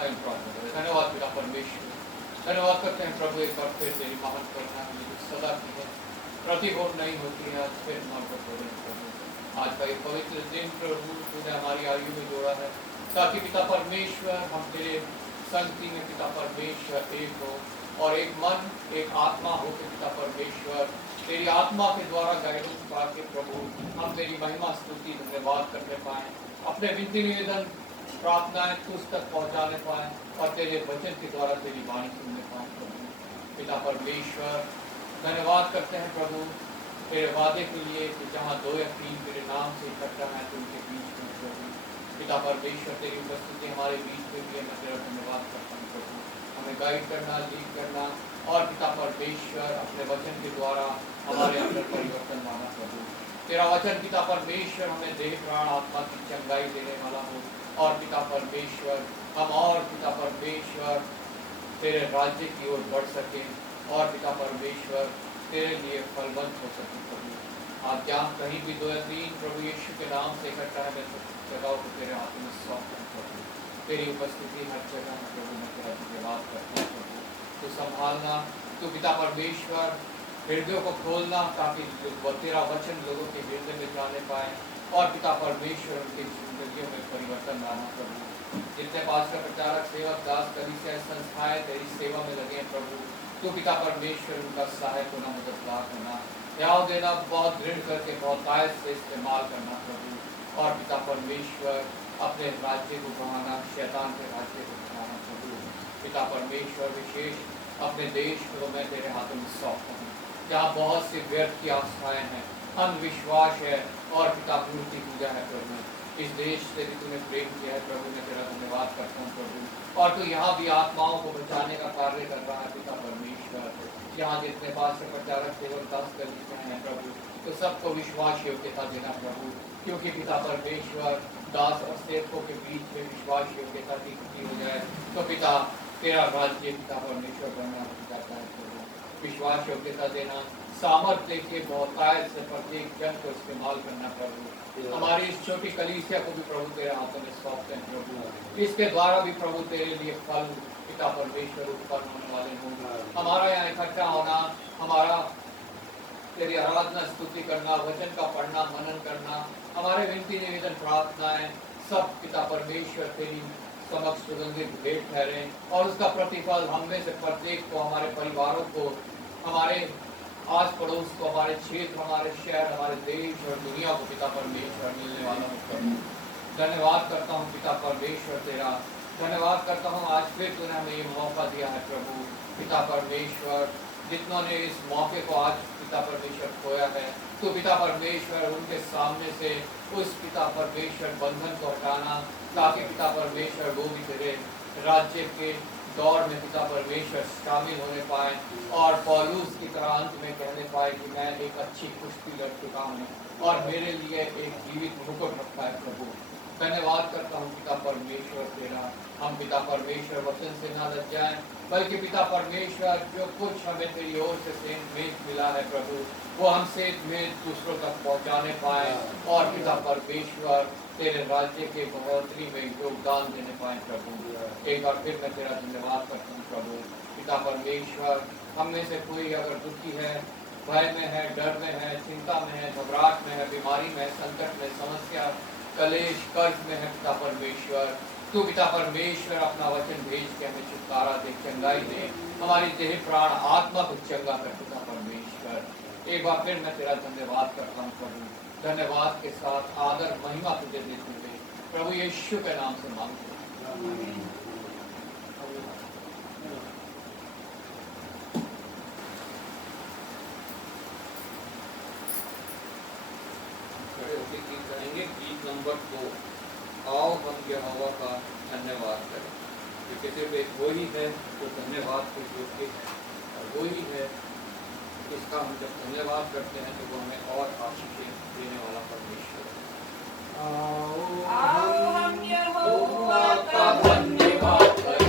धन्यवाद पिता परमेश्वर, धन्यवाद करते हैं प्रभु एक बार फिर तेरी महान करुणा जो सदा की है, प्रतिकोण नहीं होती है। आज फिर आज का एक पवित्र दिन प्रभु तूने हमारी आयु में जोड़ा है, ताकि पिता परमेश्वर हम तेरे संगति में पिता परमेश्वर एक हो और एक मन एक आत्मा हो के पिता परमेश्वर तेरी आत्मा के द्वारा गाइडेंस पा के प्रभु हम तेरी महिमा स्तुति धन्यवाद करने पाए, अपने विनती निवेदन प्रार्थनाएं तुझ तक पहुंचाने पाए और तेरे वचन के द्वारा तेरी वाणी सुनने पाए। प्रभु पिता परमेश्वर धन्यवाद करते हैं प्रभु तेरे वादे के लिए कि जहाँ 2 या 3 तेरे नाम से इकट्ठा है तो उनके बीच में प्रभु पिता परमेश्वर तेरी उपस्थिति हमारे बीच में भी है। मैं तेरा धन्यवाद करता हूँ प्रभु, हमें गाइड करना लीड करना और पिता परमेश्वर अपने वचन के द्वारा हमारे अंदर परिवर्तन लाना प्रभु। तेरा वचन पिता परमेश्वर हमें देह प्राण आत्मा की चंगाई देने वाला हो और पिता परमेश्वर हम और पिता परमेश्वर तेरे राज्य की ओर बढ़ सके और पिता परमेश्वर तेरे लिए फलवंत हो सके प्रभु। आप जहाँ कहीं भी 2 या 3 प्रभु यीशु के नाम से इकट्ठा है, मैं जगह को तेरे हाथों में सौंपता हूं प्रभु। तेरी उपस्थिति हर जगह में प्रभु मैं तेरा धन्यवाद करता हूँ प्रभु। तो संभालना, तो पिता परमेश्वर हृदयों को खोलना ताकि तेरा वचन लोगों के हृदय में जाने पाए और पिता परमेश्वर उनकी जिंदगियों में परिवर्तन लाना प्रभु। जितने पास्टर प्रचारक सेवक दास कलीसिया संस्थाएं तेरी सेवा में लगे प्रभु, तो पिता परमेश्वर उनका सहायक होना मददगार होना ध्यान देना बहुत दृढ़ करके बहुत आयत से इस्तेमाल करना प्रभु और पिता परमेश्वर अपने राज्य को बढ़ाना शैतान के राज्य को बढ़ाना प्रभु। पिता परमेश्वर विशेष अपने देश को मैं तेरे हाथों में सौंपता हूँ जहाँ बहुत सी व्यर्थ की आस्थाएं हैं, अंधविश्वास है और पिता मूर्ति पूजा है प्रभु। इस देश से भी तूने प्रेम किया है प्रभु, मैं तेरा धन्यवाद करता हूँ प्रभु। और तू यहाँ भी आत्माओं को बचाने का कार्य कर रहा है पिता परमेश्वर। यहाँ जितने पास्टर प्रचारक सेवक दास कलीसिया हैं प्रभु, तो सबको विश्वास योग्यता देना प्रभु, क्योंकि पिता परमेश्वर दास और सेवकों के बीच में विश्वास योग्यता की कमी हो जाए तो पिता तेरा राज्य पिता परमेश्वर बनना हो जाता है प्रभु। विश्वास योग्यता देना, सामर्थ्य के बहुतायत से प्रत्येक जन को इस्तेमाल करना प्रभु। हमारी इस छोटी कलीसिया को भी प्रभु तेरे हाथों में सौंपते हैं प्रभु। इसके द्वारा भी प्रभु तेरे लिए फल पिता परमेश्वर उत्पन्न होने वाले होंगे। हमारा यहाँ इकट्ठा होना, हमारा तेरी आराधना स्तुति करना, वचन का पढ़ना मनन करना, हमारे विनती निवेदन प्रार्थनाएं सब पिता परमेश्वर तेरी समक्ष सुगंधित भेंट ठहरे और उसका प्रतिफल हम में से प्रत्येक को, हमारे परिवारों को, हमारे आस पड़ोस को, हमारे क्षेत्र, हमारे शहर, हमारे देश और दुनिया को पिता परमेश्वर मिलने वाला हो प्रभु। धन्यवाद करता हूँ पिता परमेश्वर तेरा, धन्यवाद करता हूँ आज फिर तूने हमें ये मौका दिया है प्रभु। पिता परमेश्वर जितनों ने इस मौके को आज पिता परमेश्वर खोया है, तो पिता परमेश्वर उनके सामने से उस पिता परमेश्वर बंधन को हटाना ताकि पिता परमेश्वर वो भी तेरे राज्य के दौर में पिता परमेश्वर शामिल होने पाए और पौलुस की तरह अंत में कहने पाए कि मैं एक अच्छी कुश्ती लड़ चुका हूँ और मेरे लिए एक जीवित मुकुट रखा है प्रभु। धन्यवाद करता हूँ पिता परमेश्वर तेरा। हम पिता परमेश्वर वचन से ना लज जाएं, बल्कि पिता परमेश्वर जो कुछ हमें तेरी ओर से सेंध मिला है प्रभु, वो हम सेंध में दूसरों तक पहुँचाने पाए और पिता परमेश्वर तेरे राज्य के बढ़ोतरी में योगदान देने पाए प्रभु। एक बार फिर मैं तेरा धन्यवाद करता हूँ प्रभु। पिता परमेश्वर हम में से कोई अगर दुखी है, भय में है, डर में है, चिंता में है, घबराहट में है, बीमारी में है, संकट में, समस्या कलेश कर्ज में है पिता परमेश्वर, तू पिता परमेश्वर अपना वचन भेज के हमें छुटकारा दे, चंगाई दे, हमारी देह प्राण आत्मा को चंगा कर पिता परमेश्वर। एक बार फिर मैं तेरा धन्यवाद करता हूँ प्रभु। धन्यवाद के साथ आदर महिमा तुझे देते हुए प्रभु यीशु के नाम से मांगते हैं। करेंगे गीत नंबर 2, आओ हम यहोवा का धन्यवाद करें। क्योंकि सिर्फ एक वही है जो धन्यवाद के योग्य है और वही है इसका हम जब धन्यवाद करते हैं तो वो हमें और आशीषें देने वाला परमेश्वर है। आओ हम यहोवा का धन्यवाद करें।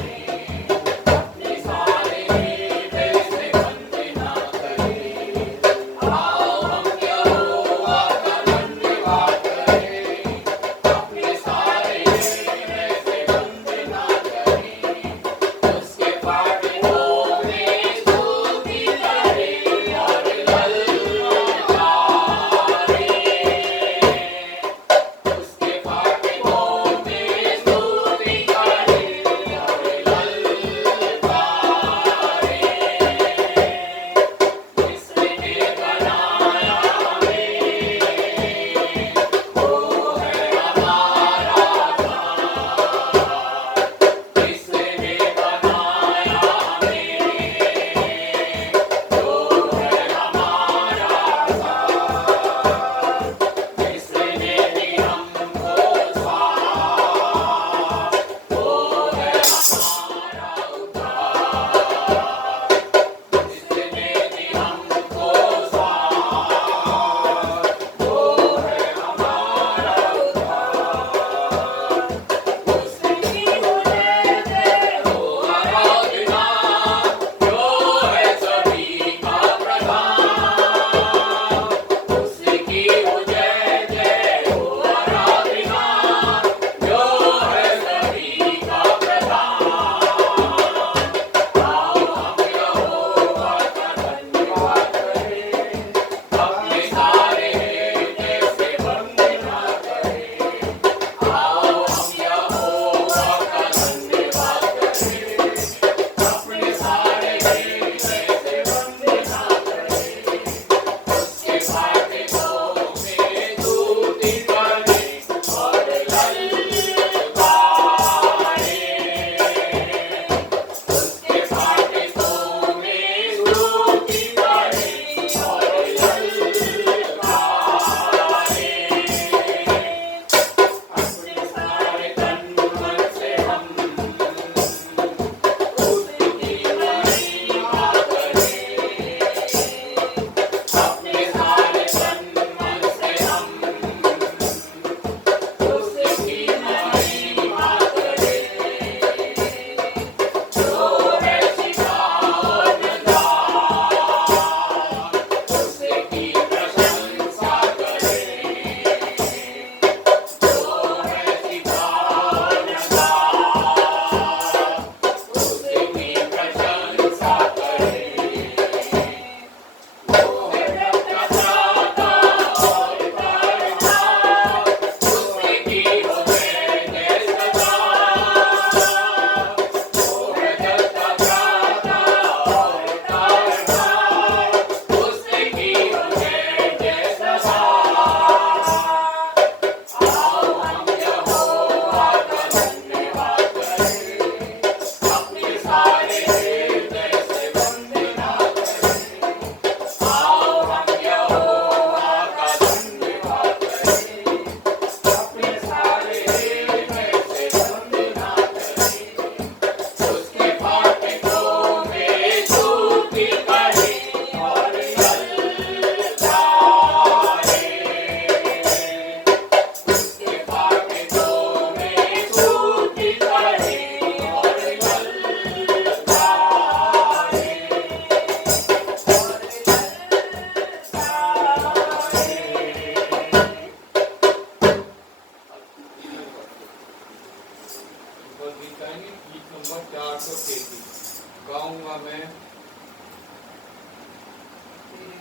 और गीतानी गीत नंबर 433 गाऊंगा मैं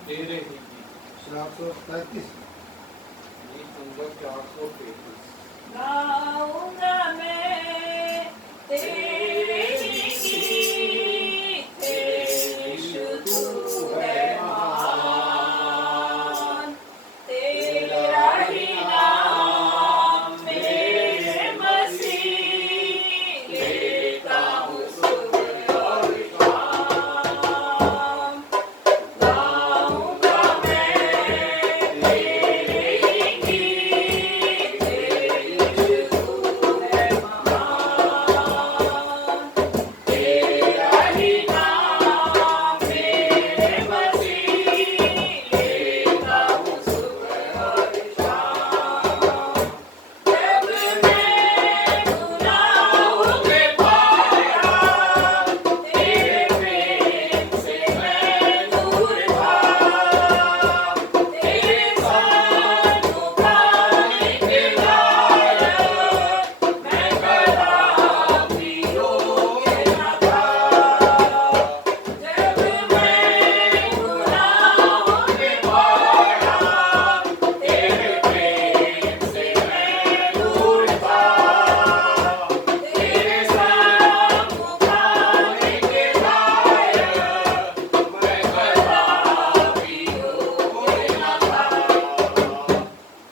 तेरे ही गीत। 435 गीत नंबर 433 गाऊंगा मैं तेरे ही गीत, यीशु तू है महान, तेरा ही नाम मेरे मसीह, लेता हूँ सुबह और शाम। गाऊंगा मैं तेरे ही गीत, यीशु तू है महान, तेरा ही नाम मेरे मसीह, लेता हूँ सुबह और शाम। जब मैं गुनाहों में पाया, तेरे प्रेम से मैं दूर था, तेरे साथ मुकाने के लायक मैं कदापि योग्य न था। जब मैं गुनाहों में पाया, तेरे प्रेम से मैं दूर था, तेरे साथ मुकाने के लायक मैं कदापि योग्य न था।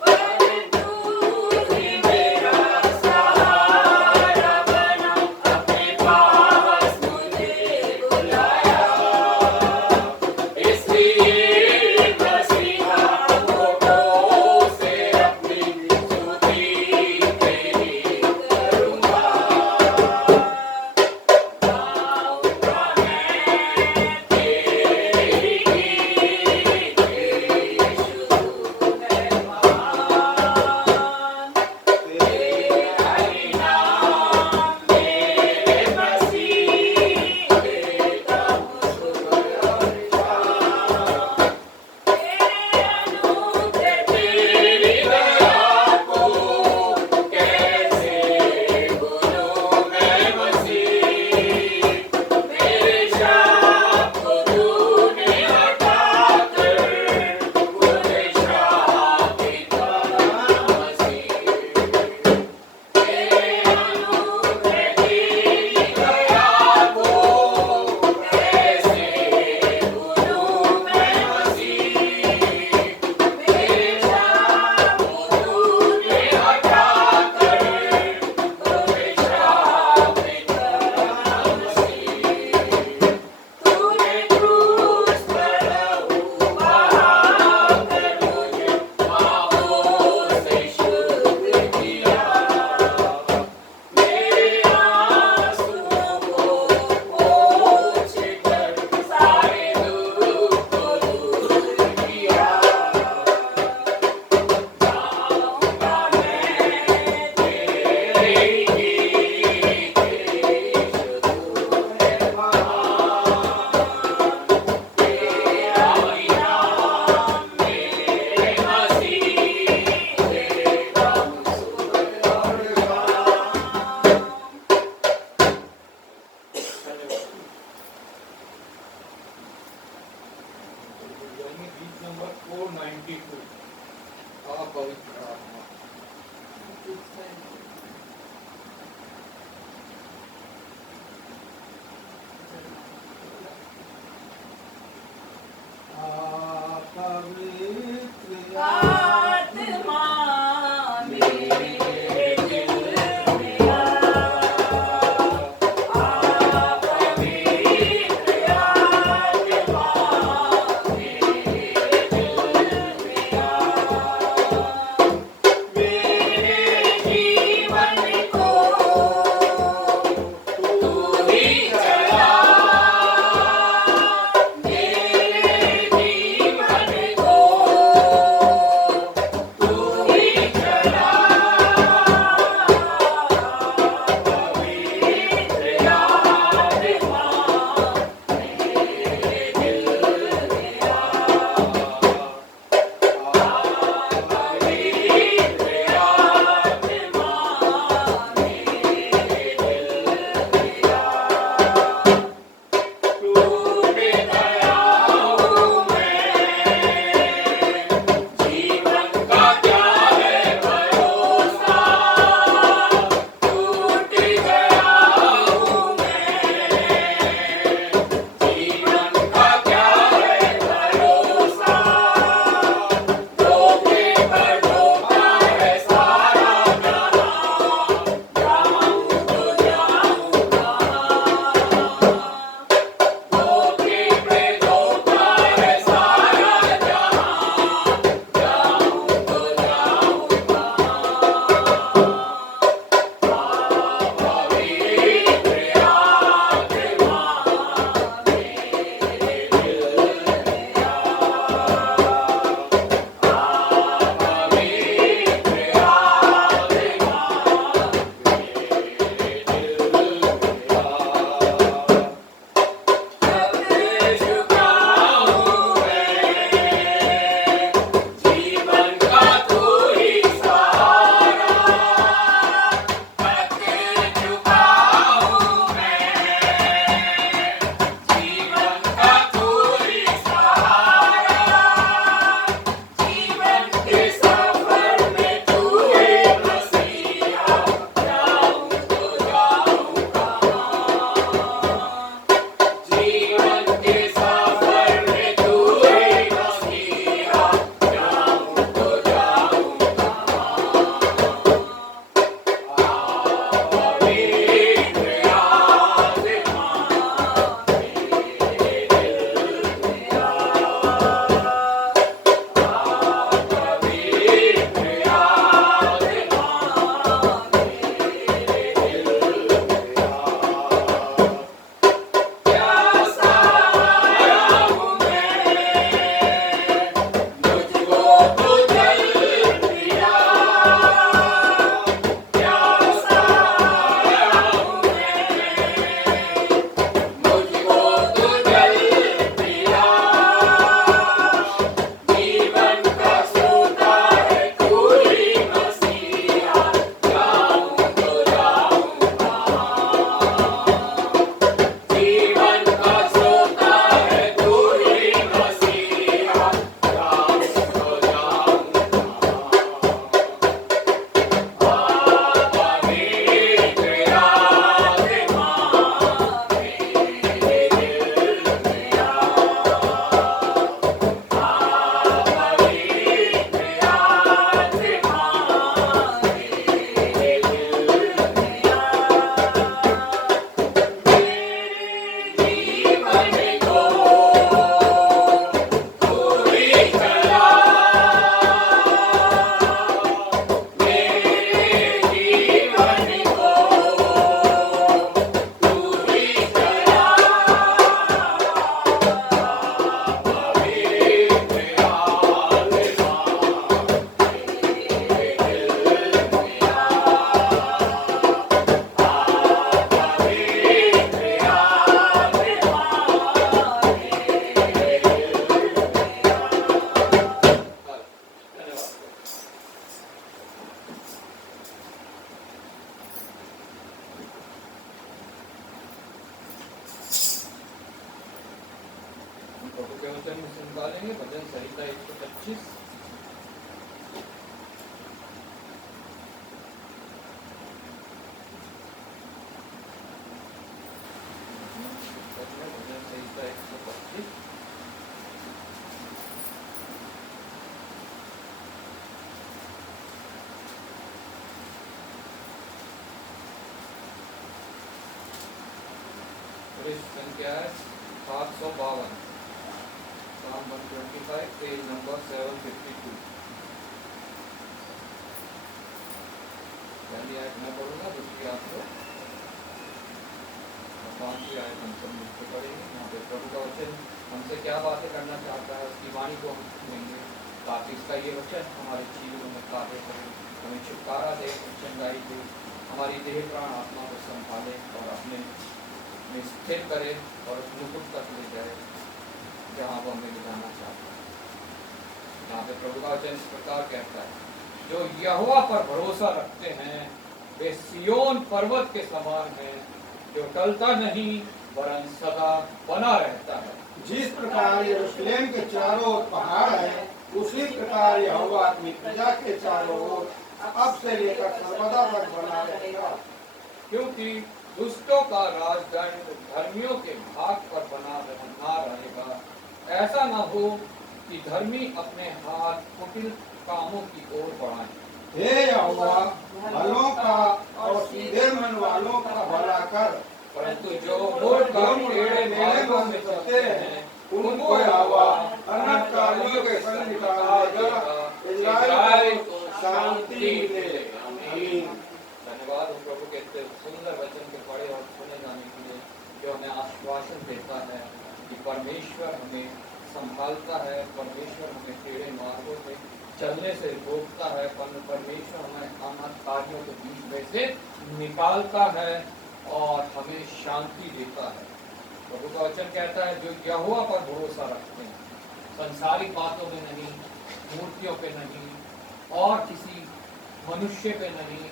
परंतु तूने मेरा सहारा बना, अपने पास मुझे बुलाया, इसलिए मसीहा होठों से अपनी स्तुति तेरी करूँगा। गाऊँगा मैं तेरे ही गीत, यीशु तू है महान, तेरा ही नाम मेरे मसीह, लेता हूँ सुबह और शाम। तेरे अनूठे तेरी दया को कैसे भूलूं मैं मसीह, मेरे शाप को तूने हटाकर मुझे शापित किया मसीह। तेरे अनूठे तेरी दया को कैसे भूलूं मैं मसीह, मेरे शाप को तूने हटाकर मुझे शापित किया मसीह। तूने क्रूस पर लहू बहाकर मुझे पापों से शुद्ध किया, मेरे आंसुओं को पोंछकर सारे दुख को दूर किया। गाऊँगा मैं तेरे ही गीत, यीशु तू है महान, तेरा ही नाम मेरे मसीह, लेता हूँ सुबह और शाम। यानी गीत नंबर 492 पवित्र आत्मा। पवित्र आत्मा मेरे दिल में आ, पवित्र आत्मा मेरे दिल में आ। प्रवचन में सुन लेंगे भजन संहिता 125। भजन संहिता 125। संख्या है 752, Psalm 125, पेज नंबर 752। पहली आयत मैं पढ़ूंगा, दूसरी आप लोग, और पांचवी आयत हम सब मिलकर पढ़ेंगे। यहाँ पे प्रभु का वचन हमसे क्या बातें करना चाहता है, उसकी वाणी को हम सुनेंगे, ताकि इसका ये वचन हमारे जीवन में कार्य करे, हमें छुटकारा दे, चंगाई दे, हमारी देह प्राण आत्मा को संभाले और अपने में स्थिर करे और उस मुकुट तक ले जाए जहाँ वो हमें ले जाना चाहता है। यहाँ पे प्रभु का वचन इस प्रकार कहता है, जो यहोवा पर भरोसा रखते हैं वे सिय्योन पर्वत के समान हैं, जो टलता नहीं वरन सदा बना रहता है। जिस प्रकार यरूशलेम के चारों ओर पहाड़ है, उसी प्रकार यहोवा अपनी प्रजा के चारों ओर अब से लेकर सर्वदा तक बना रहेगा। क्योंकि दुष्टों का राजदंड धर्मियों के भाग पर बना रहेगा। ऐसा न हो कि धर्मी अपने हाथ कुटिल कामों की ओर बढ़ाएं। हे यहोवा, भलों का और सीधे मन वालों का भला कर, परंतु जो मूर्ख और टेढ़े मार्गों में चलते हैं उनको यहोवा अनर्थकारियों के संग निकाल देगा। इस्राएल को शांति मिले। आमीन। धन्यवाद हो प्रभु के इतने सुंदर वचन के पढ़े और सुने जाने के लिए, जो हमें आश्वासन देता है कि परमेश्वर हमें संभालता है, परमेश्वर हमें टेढ़े मार्गों में चलने से रोकता है, परमेश्वर हमें अनर्थ कार्यों के बीच में से निकालता है और हमें शांति देता है। प्रभु का वचन कहता है, जो यहोवा पर भरोसा रखते हैं, संसारिक बातों में नहीं, मूर्तियों पे नहीं, और किसी मनुष्य पे नहीं,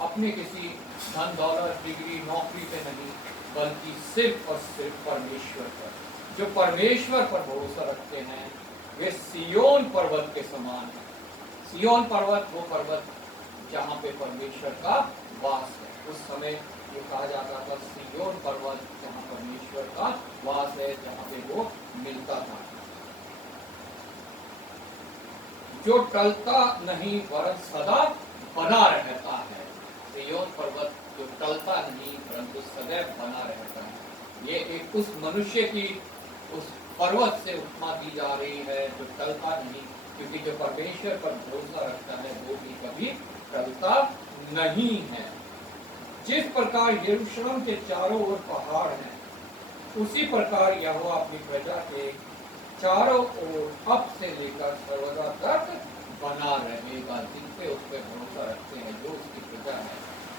अपने किसी धन दौलत डिग्री नौकरी पे नहीं, बल्कि सिर्फ और सिर्फ परमेश्वर पर। जो परमेश्वर पर भरोसा रखते हैं वे सिय्योन पर्वत के समान है। सिय्योन पर्वत वो पर्वत जहाँ पे परमेश्वर का वास है। उस समय ये कहा जाता था सिय्योन पर्वत जहाँ परमेश्वर का वास है, जहाँ पे वो मिलता था। जो टलता नहीं वरन सदा बना रहता है। सिय्योन पर्वत जो टलता नहीं परंतु सदैव बना रहता है। ये एक उस मनुष्य की उस पर्वत से उपमा दी जा रही है जो टलता नहीं, क्योंकि जो परमेश्वर पर भरोसा रखता है वो भी कभी टलता नहीं है। जिस प्रकार यरूशलेम के चारों ओर पहाड़ हैं, उसी प्रकार यहोवा अपनी प्रजा के चारों ओर अब से लेकर सर्वदा तक बना रहेगा। जिन पे उस पर भरोसा रखते हैं, जो उसकी प्रजा है।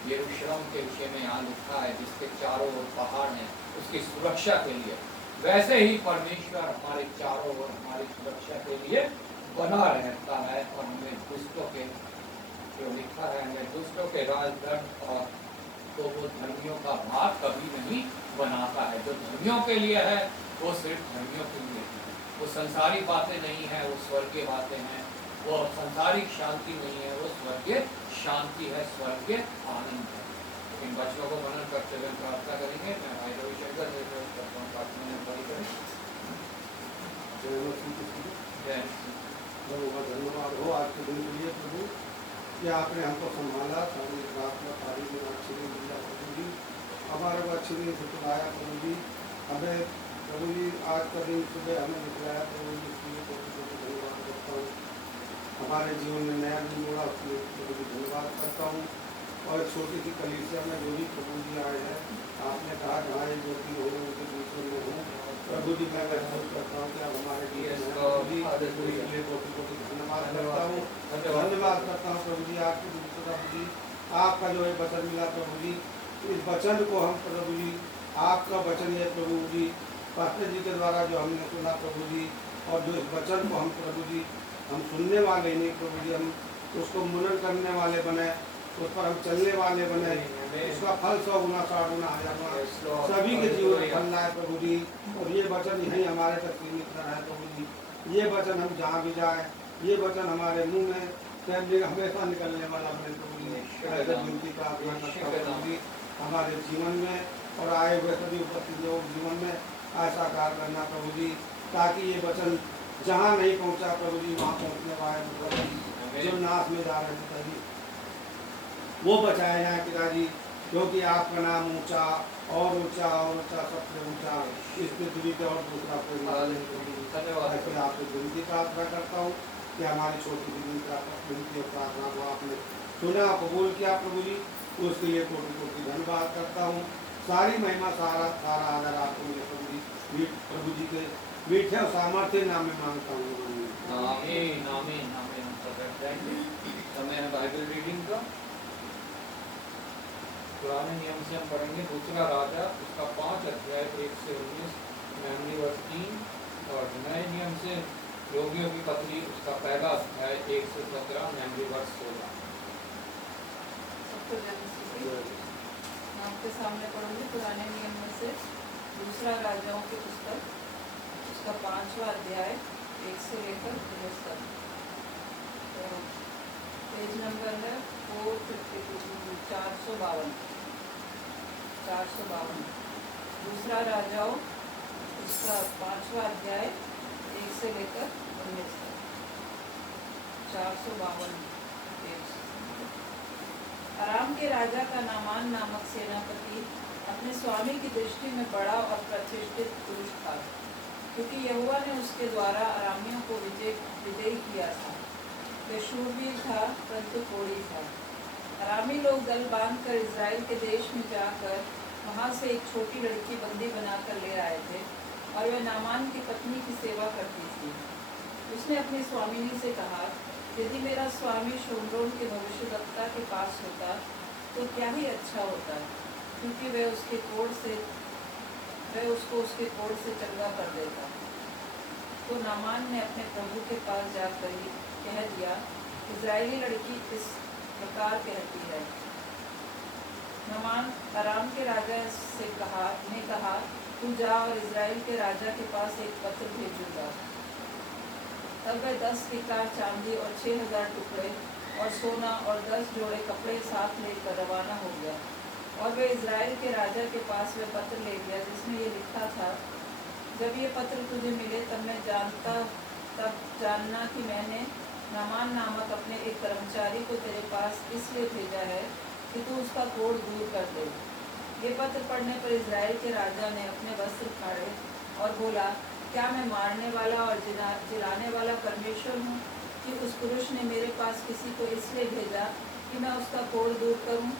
यरूशलेम के विषय में यहाँ लिखा है जिसके चारों ओर पहाड़ हैं, उसकी सुरक्षा के लिए। वैसे ही परमेश्वर हमारे चारों ओर हमारी सुरक्षा के लिए बना रहता है और हमें दुष्टों के, जो लिखा है, हमें दुष्टों के राजदंड और तो वो धर्मियों का भाग कभी नहीं बनाता है। जो धर्मियों के लिए है वो सिर्फ धर्मियों के लिए है। वो संसारिक बातें नहीं है, वो स्वर्गीय बातें हैं। वो संसारिक शांति नहीं है, वो स्वर्गीय शांति है, स्वर्गीय आनंद है। इन वचनों को मनन करते हुए प्रार्थना करेंगे। मैं भाई रविशंकर से प्रश्न करता हूँ, प्रार्थना में बड़ी करें। धन्यवाद हो आज के दिन के लिए प्रभु कि आपने हमको संभाला, सारी रात में सारी दिन अच्छी दिन दिया प्रभु जी, हमारे को अच्छी दिन सुखलाया प्रभु जी। हमें प्रभु जी आज का दिन सुबह हमें निकलाया प्रभु जी, इसलिए प्रभु जी धन्यवाद करता हूँ। हमारे जीवन में नया दिन जोड़ा उसके प्रभु जी धन्यवाद करता हूँ। और एक छोटी सी कलीसिया में जो भी प्रभु जी आए हैं, आपने कहा जहाँ एक व्यक्ति हो उनके बीच में हूँ प्रभु जी। मैं महसूस करता हूँ कि आप हमारे लिए धन्यवाद करता हूँ, धन्यवाद करता हूँ प्रभु जी। आपकी प्रभु जी आपका जो है वचन मिला प्रभु जी, इस वचन को हम प्रभु जी, आपका वचन है प्रभु जी, पास्टर जी के द्वारा जो हमने सुना प्रभु जी, और जो इस वचन को हम प्रभु जी हम सुनने वाले नहीं प्रभु जी, हम उसको मनन करने वाले बने उस पर हम चलने वाले बने, उसका फल 100 गुना 60 गुना 1000 गुना सभी के जीवन में फल लाए प्रभु जी। और ये वचन यही हमारे तक सीमित न रहे प्रभु जी, ये वचन हम जहाँ भी जाए, ये वचन हमारे मुंह में फैमिली हमेशा निकलने वाला बने प्रभु जी। ऐसे विनती प्रार्थना करता हूं प्रभु जी, हमारे जीवन में और आए हुए सभी उपस्थित लोग जीवन में ऐसा कार्य करना प्रभु जी, ताकि ये वचन जहाँ नहीं पहुँचा प्रभु जी वहाँ पहुँचने पाए प्रभु जी। जो नाश में जा रहे थे वो बचाए जाए पिताजी, क्योंकि आपका नाम ऊंचा और ऊंचा और ऊंचा सबसे ऊंचा इस पृथ्वी पे और दूसरा कोई नाम नहीं। धन्यवाद। ऐसे आपसे विनती प्रार्थना करता हूँ कि हमारी छोटी विनती और प्रार्थना को आपने सुना कबूल किया प्रभु जी, उसके लिए कोटि कोटि धन्यवाद करता हूँ। सारी महिमा सारा सारा आदर आपको मिले प्रभु जी, प्रभु जी के मीठे और सामर्थ्य नाम में मांगता हूँ। आमीन आमीन आमीन। सब बैठ जाएंगे। समय है बाइबल रीडिंग का। पुराने नियम से हम पढ़ेंगे दूसरा राजा उसका 5 अध्याय 1 से 19 मेमोरी वर्स 3, और नए नियम से योगियों की पत्री उसका पहला अध्याय 1 से 17 मेमोरी वर्स 16। सबको जय मसीह। मैं आपके सामने पढ़ूंगी पुराने नियम में से दूसरा राजाओं की पुस्तक उसका 5वां अध्याय 1 से लेकर 19 तक। तो पेज नंबर है 452 452। दूसरा राजाओं उसका 5वां अध्याय 1 से लेकर 19 तक। 452 पेज। अराम के राजा का नामान नामक सेनापति अपने स्वामी की दृष्टि में बड़ा और प्रतिष्ठित पुरुष था, क्योंकि यहोवा ने उसके द्वारा अरामियों को विजयी किया था। वह शूरवीर था परंतु कोढ़ी था। अरामी लोग दल बांधकर इज़राइल के देश में जाकर वहाँ से एक छोटी लड़की बंदी बनाकर ले आए थे, और वह नामान की पत्नी की सेवा करती थी। उसने अपनी स्वामिनी से कहा, यदि मेरा स्वामी शोम्रोन के भविष्यद्वक्ता के पास होता तो क्या ही अच्छा होता, क्योंकि वह उसको उसके कोढ़ से चंगा कर देता। तो नामान ने अपने प्रभु के पास जाकर ही कह दिया, इज़राइली लड़की इस प्रकार कहती है। नामान अराम के राजा से कहा, तू जा और इज़राइल के राजा के पास एक पत्र भेजूंगा। तब वह 10 कितार चांदी और 6000 टुकड़े और सोना और 10 जोड़े कपड़े साथ लेकर रवाना हो गया। और वह इज़राइल के राजा के पास वह पत्र ले गया जिसमें ये लिखा था, जब ये पत्र तुझे मिले तब जानना कि मैंने नामान नामक अपने एक कर्मचारी को तेरे पास इसलिए भेजा है कि तू उसका कोढ़ दूर कर दे। ये पत्र पढ़ने पर इज़राइल के राजा ने अपने वस्त्र फाड़े और बोला, क्या मैं मारने वाला और जिलाने वाला परमेश्वर हूँ कि उस पुरुष ने मेरे पास किसी को इसलिए भेजा कि मैं उसका कोढ़ दूर करूँ?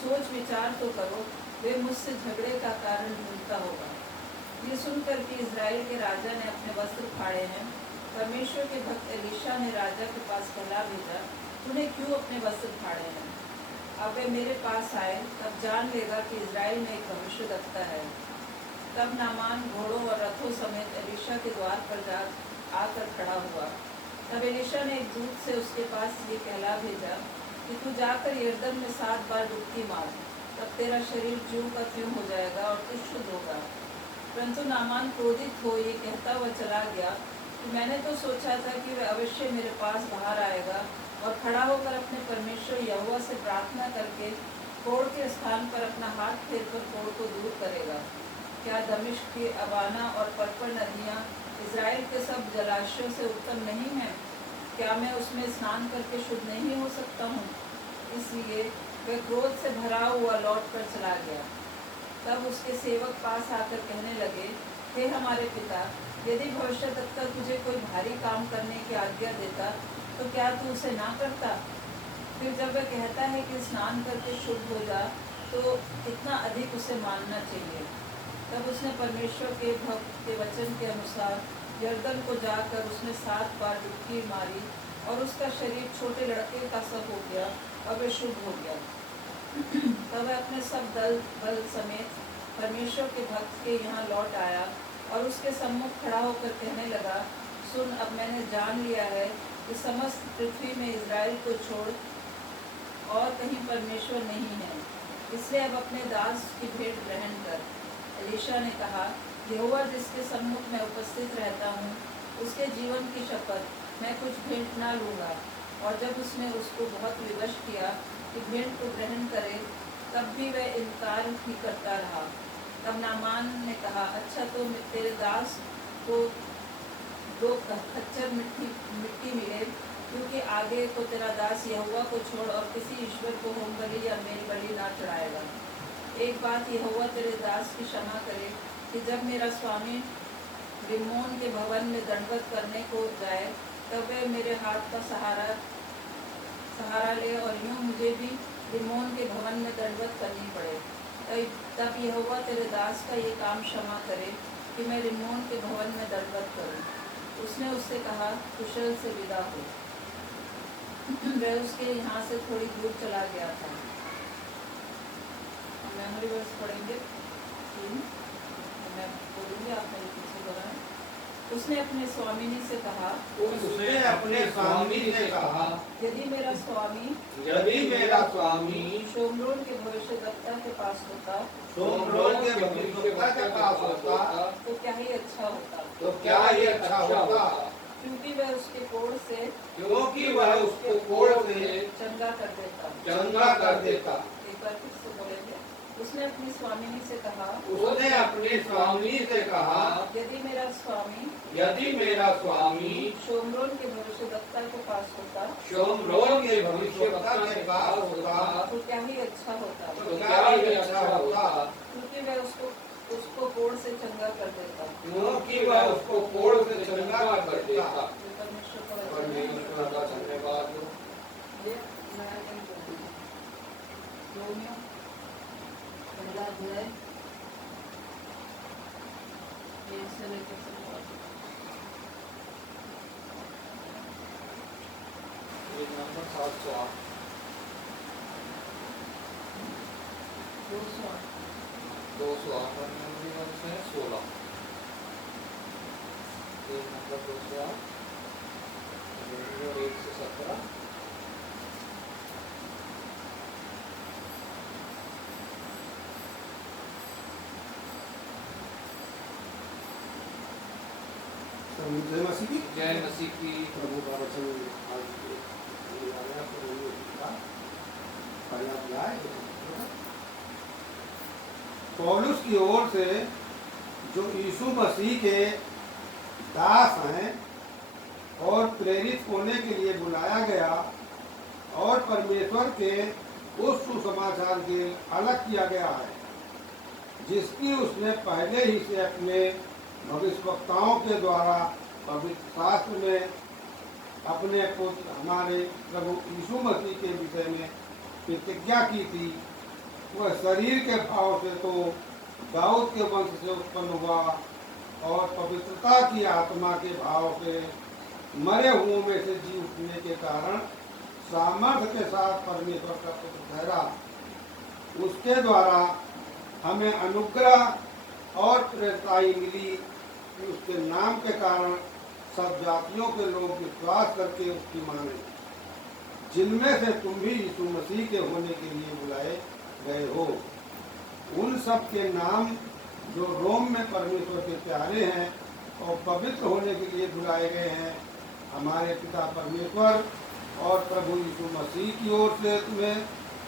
सोच विचार तो करो, वे मुझसे झगड़े का कारण ढूंढता होगा। ये सुनकर कि इज़राइल के राजा ने अपने वस्त्र फाड़े हैं, परमेश्वर के भक्त एलीशा ने राजा के पास कहला भेजा, तूने क्यों अपने वस्त्र फाड़े हैं? अब वे मेरे पास आए तब जान लेगा कि इज़राइल में एक भविष्यद्वक्ता है। तब नामान घोड़ों और रथों समेत एलीशा के द्वार पर आकर खड़ा हुआ। तब एलीशा ने एक दूत से उसके पास ये कहला भेजा कि तू जाकर यरदन में 7 बार डुबकी मार, तब तेरा शरीर ज्यों का त्यों हो जाएगा और तू शुद्ध होगा। परंतु नामान क्रोधित हो ये कहता हुआ चला गया कि मैंने तो सोचा था कि वह अवश्य मेरे पास बाहर आएगा और खड़ा होकर अपने परमेश्वर यहोवा से प्रार्थना करके कोढ़ के स्थान पर अपना हाथ फेरकर कोढ़ को दूर करेगा। क्या दमिश्क की अबाना और पर्पल नदियाँ इज़राइल के सब जलाशयों से उत्तम नहीं हैं? क्या मैं उसमें स्नान करके शुद्ध नहीं हो सकता हूँ? इसलिए वह क्रोध से भरा हुआ लौट कर चला गया। तब उसके सेवक पास आकर कहने लगे, हे हमारे पिता, यदि भविष्यद्वक्ता तुझे कोई भारी काम करने की आज्ञा देता तो क्या तू उसे ना करता? फिर जब वह कहता है कि स्नान करके शुद्ध हो जा, तो इतना अधिक उसे मानना चाहिए। तब उसने परमेश्वर के भक्त के वचन के अनुसार यरदन को जाकर उसमें 7 बार डुबकी मारी और उसका शरीर छोटे लड़के का सब हो गया और वह शुद्ध हो गया। तब वह अपने सब बल समेत परमेश्वर के भक्त के यहाँ लौट आया और उसके सम्मुख खड़ा होकर कहने लगा, सुन, अब मैंने जान लिया है कि समस्त पृथ्वी में इज़राइल को छोड़ और कहीं परमेश्वर नहीं है, इसलिए अब अपने दास की भेंट ग्रहण कर। एलीशा ने कहा, यहोवा जिसके सम्मुख मैं उपस्थित रहता हूँ, उसके जीवन की शपथ, मैं कुछ भेंट ना लूँगा। और जब उसने उसको बहुत विवश किया कि भेंट को ग्रहण करे, तब भी वह इनकार ही करता रहा। तब नामान ने कहा, अच्छा तो तेरे दास को 2 खच्चर मिट्टी मिले, क्योंकि आगे को तेरा दास यहोवा को छोड़ और किसी ईश्वर को होम बलि या मेल बलि ना चढ़ाएगा। एक बात यहोवा तेरे दास की क्षमा करे कि जब मेरा स्वामी रिम्मोन के भवन में दंडवत करने को जाए, तब वह मेरे हाथ का सहारा ले और यूँ मुझे भी रिम्मोन के भवन में दंडवत करनी पड़े। तब यहोवा तेरे दास का ये काम क्षमा करे कि मैं रिम्मोन के भवन में दंडवत करूँ। उसने उससे कहा, कुशल से विदा हो। वह उसके यहाँ से थोड़ी दूर चला गया था। मेमोरी वर्स पढ़ेंगे 3, मैं बोलूँगी, आप मेरे पीछे दोहराएं। उसने अपने स्वामिनी से कहा, उसने अपने स्वामी से कहा, यदि मेरा स्वामी शोम्रोन के भविष्यद्वक्ता के पास होता, शोम्रोन के भविष्यद्वक्ता के पास होता, तो क्या ही अच्छा होता। क्योंकि वह उसके कोढ़ से चंगा कर देता। एक बार फिर से बोलेंगे। उसने अपनी स्वामिनी से कहा, यदि मेरा स्वामी शोम्रोन के भविष्यद्वक्ता के पास होता, तो क्या ही अच्छा होता। क्योंकि वह उसको कोढ़ से चंगा कर देता। परमेश्वर का धन्यवाद हो। रोमियो पहला अध्याय 1 से लेकर 7। नंबर 708 208 और मेमोरी वर्स है 16। नंबर 208 1 से 17। जय मसीह की। जय मसीह की। प्रभु का वचन आज आया पहला अध्याय। पौलुस की ओर से जो यीशु मसीह के दास हैं और प्रेरित होने के लिए बुलाया गया और परमेश्वर के उस सुसमाचार के अलग किया गया है, जिसकी उसने पहले ही से अपने भविष्यवक्ताओं के द्वारा पवित्र शास्त्र में अपने पुत्र हमारे प्रभु यीशु मसीह के विषय में प्रतिज्ञा की थी। वह शरीर के भाव से तो दाऊद के वंश से उत्पन्न हुआ और पवित्रता की आत्मा के भाव से मरे हुओं में से जी उठने के कारण सामर्थ्य के साथ परमेश्वर का पुत्र ठहरा। उसके द्वारा हमें अनुग्रह और प्रेरिताई मिली कि उसके नाम के कारण सब जातियों के लोग विश्वास करके उसकी माने, जिनमें से तुम भी यीशु मसीह के होने के लिए बुलाए गए हो। उन सब के नाम जो रोम में परमेश्वर के प्यारे हैं और पवित्र होने के लिए बुलाए गए हैं, हमारे पिता परमेश्वर और प्रभु यीशु मसीह की ओर से तुम्हें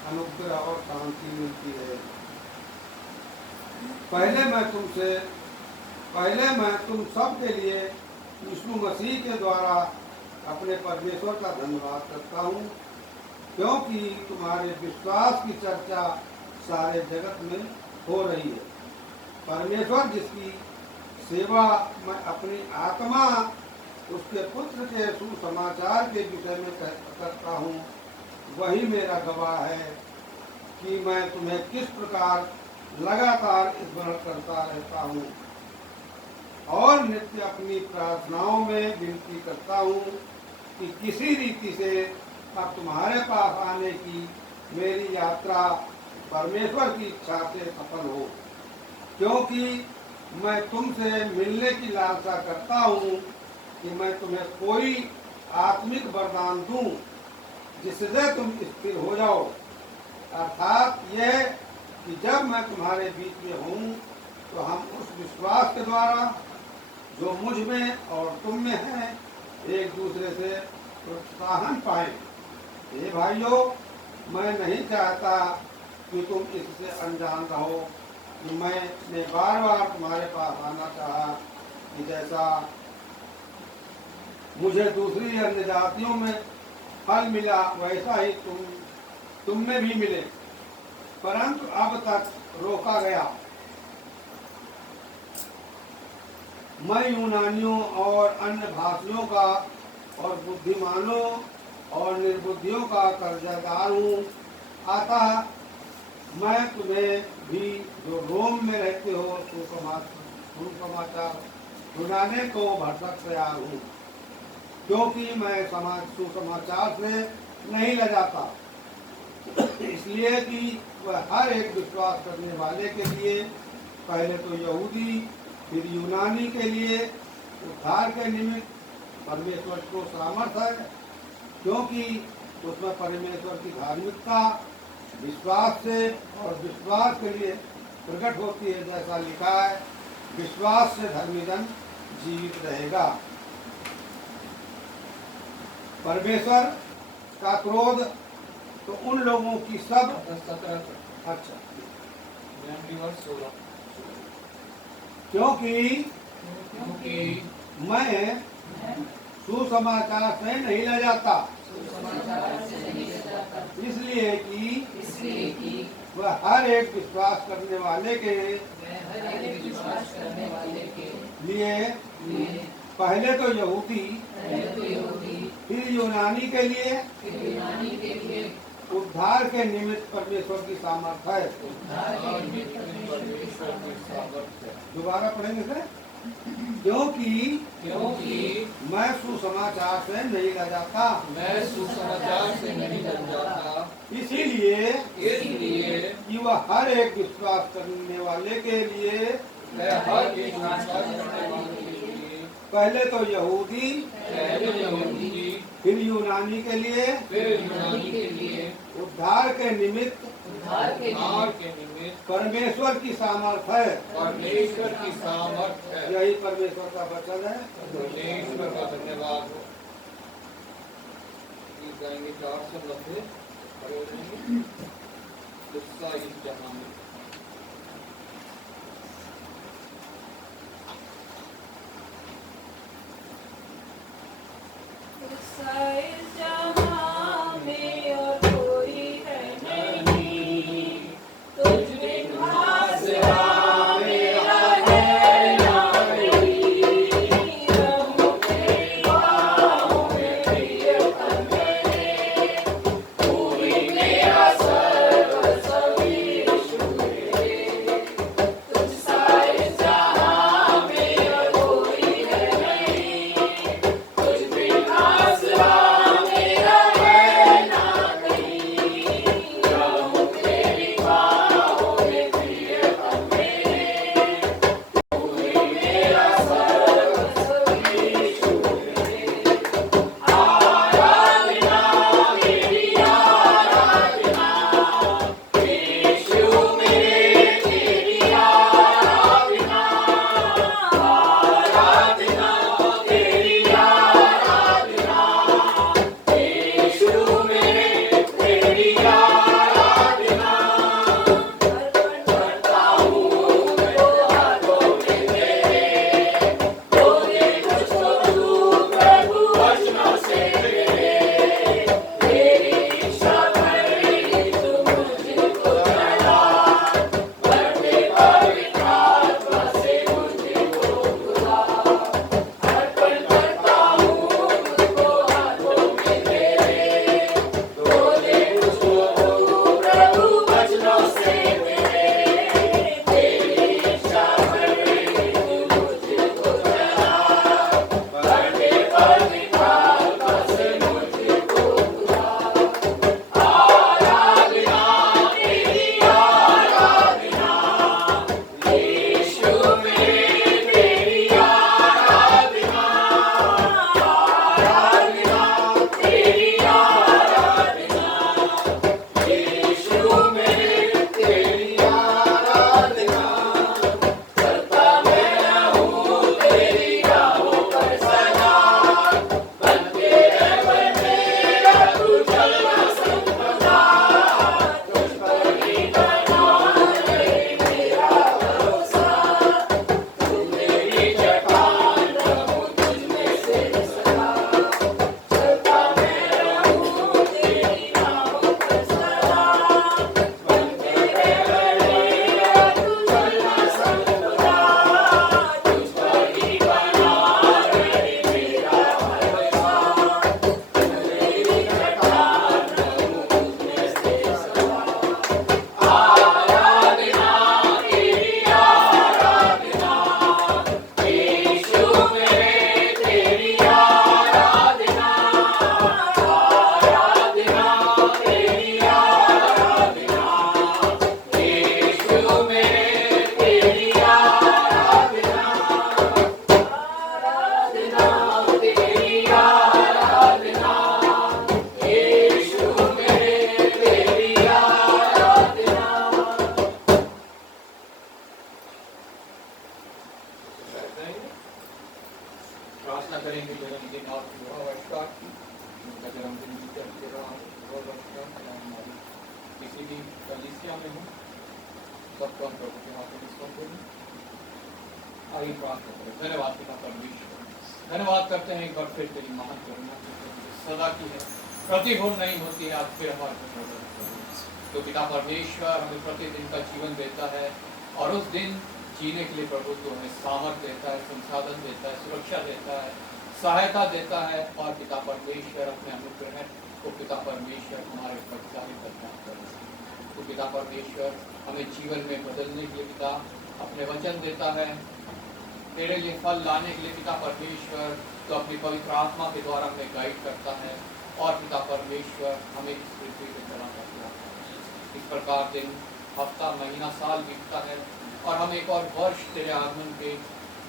अनुग्रह और शांति मिलती है। पहले मैं तुम सब के लिए यीशु मसीह के द्वारा अपने परमेश्वर का धन्यवाद करता हूँ, क्योंकि तुम्हारे विश्वास की चर्चा सारे जगत में हो रही है। परमेश्वर जिसकी सेवा मैं अपनी आत्मा उसके पुत्र के सुसमाचार के विषय में करता हूँ, वही मेरा गवाह है कि मैं तुम्हें किस प्रकार लगातार स्मरण करता रहता हूँ और नित्य अपनी प्रार्थनाओं में विनती करता हूँ कि किसी रीति से अब तुम्हारे पास आने की मेरी यात्रा परमेश्वर की इच्छा से सफल हो, क्योंकि मैं तुमसे मिलने की लालसा करता हूँ कि मैं तुम्हें कोई आत्मिक वरदान दूं जिससे तुम स्थिर हो जाओ। अर्थात यह कि जब मैं तुम्हारे बीच में हूँ तो हम उस विश्वास के द्वारा जो मुझ में और तुम में है एक दूसरे से प्रोत्साहन पाए। हे भाइयों, मैं नहीं चाहता कि तुम इससे अनजान रहो कि मैंने बार बार तुम्हारे पास आना चाहा कि जैसा मुझे दूसरी अन्य जातियों में फल मिला वैसा ही तुम में भी मिले, परंतु अब तक रोका गया। मैं यूनानियों और अन्य भाषियों का और बुद्धिमानों और निर्बुद्धियों का कर्जदार हूँ। अतः मैं तुम्हें भी जो रोम में रहते हो सुसमाचार सुनाने को भरसक तैयार हूँ, क्योंकि मैं सुसमाचार से नहीं लजाता, इसलिए कि वह हर एक विश्वास करने वाले के लिए, पहले तो यहूदी फिर यूनानी के लिए उद्धार के निमित्त परमेश्वर को सामर्थ है, क्योंकि उसमें परमेश्वर की धार्मिकता विश्वास से और विश्वास के लिए प्रकट होती है। जैसा लिखा है, विश्वास से धर्मी जन जीवित रहेगा। परमेश्वर का क्रोध तो उन लोगों की सब अच्छा, क्योंकि मैं सुसमाचार से नहीं ले जाता, इसलिए कि वह हर एक विश्वास करने वाले के लिए पहले तो यहूदी फिर यूनानी के लिए उद्धार के निमित्त परमेश्वर की सामर्थ है। दोबारा पढ़ेंगे सर। क्योंकि मैं सुसमाचार से नहीं लजाता, इसीलिए कि वह हर एक विश्वास करने वाले के लिए पहले तो यहूदी फिर यूनानी के लिए उद्धार के निमित्त परमेश्वर की सामर्थ है। यही परमेश्वर का वचन है। परमेश्वर का धन्यवाद हो। गाएंगे 490 गुस्सा इस जहां में। इस जहां में और कोई है नहीं, तुझ बिन आसरा मेरा है नहीं। रब तेरी बाहों में प्रियतम मेरे, पूरी मेरा सर्वस्व यीशु मेरे। तुझ सा इस जहां में और कोई है नहीं, तुझ बिन आसरा प्रार्थना करेंगे जन्मदिन और विवाह वर्षगांठ की। उनका जन्मदिन भी चलते रहा, विवाह वर्षगांठ या हमारी किसी भी कलीसिया में हो, सबको हम प्रभु के हाथों में सौंप देंगे। आइए प्रार्थना करें। धन्यवाद पिता परमेश्वर, धन्यवाद करते हैं एक बार फिर तेरी महान करुणा सदा की है, प्रतिभूल नहीं होती है। आज फिर हमारे तो पिता परमेश्वर हमें प्रतिदिन का जीवन देता है और उस दिन जीने के लिए प्रभु तो हमें सामर्थ्य देता है, संसाधन देता है, सुरक्षा देता है, सहायता देता है। और पिता परमेश्वर अपने अनुग्रह को पिता परमेश्वर हमारे ऊपर जाहिर करता है। तो पिता परमेश्वर हमें जीवन में बदलने के लिए पिता अपने वचन देता है, तेरे लिए फल लाने के लिए पिता परमेश्वर तो अपनी पवित्र आत्मा के द्वारा हमें गाइड करता है। और पिता परमेश्वर हमें इस पृथ्वी पे चलाता है। इस प्रकार दिन, हफ्ता, महीना, साल बीतता है और हम एक और वर्ष तेरे आगमन के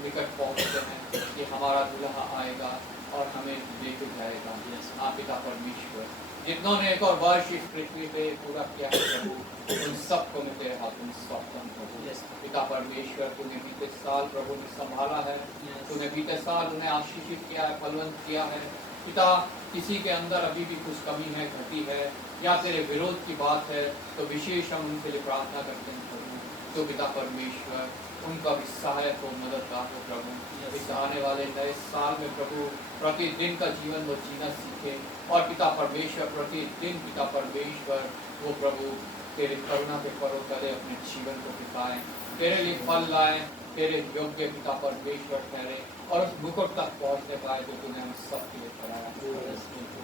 निकट पहुंचते हैं कि हमारा दुल्हा आएगा और हमें लेके जाएगा। हाँ पिता परमेश्वर, जितनों ने एक और वर्ष इस पृथ्वी पे पूरा किया है प्रभु, उन सबको मैं तेरे हाथों में सौंपता हूं प्रभु। पिता परमेश्वर, तूने बीते साल प्रभु ने संभाला है, तूने बीते साल उन्हें आशीषित किया है, फलवंत किया है। पिता, किसी के अंदर अभी भी कुछ कमी है, घटी है या तेरे विरोध की बात है तो विशेष हम उनके लिए प्रार्थना करते हैं प्रभु। तो पिता परमेश्वर उनका भी सहायक हो, मददगार हो प्रभु। इस आने वाले नए साल में प्रभु प्रतिदिन का जीवन वो जीना सीखे और पिता परमेश्वर प्रतिदिन पिता परमेश्वर वो प्रभु तेरे करुणा के पर्व करे अपने जीवन को बिताएं, तेरे लिए फल लाएं, तेरे योग्य पिता परमेश्वर ठहरे और उस मुकुट तक पहुंचने पाए जो तूने हम सबके लिए कराया।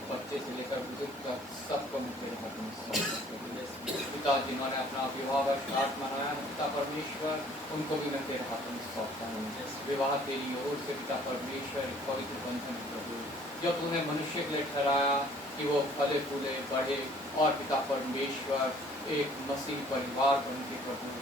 बच्चे से लेकर बुजुर्ग तक सबको मैं तेरे हाथ में सौंपता हूं। पिता जिन्होंने अपना विवाह वर्षगांठ मनाया है पिता परमेश्वर, उनको भी मैं तेरे हाथों में सौंपता हूँ। विवाह तेरी ओर से पिता परमेश्वर एक पवित्र बंधन प्रभु जो तूने मनुष्य के लिए ठहराया कि वो फले फूले बढ़े और पिता परमेश्वर एक मसीह परिवार बन के प्रभु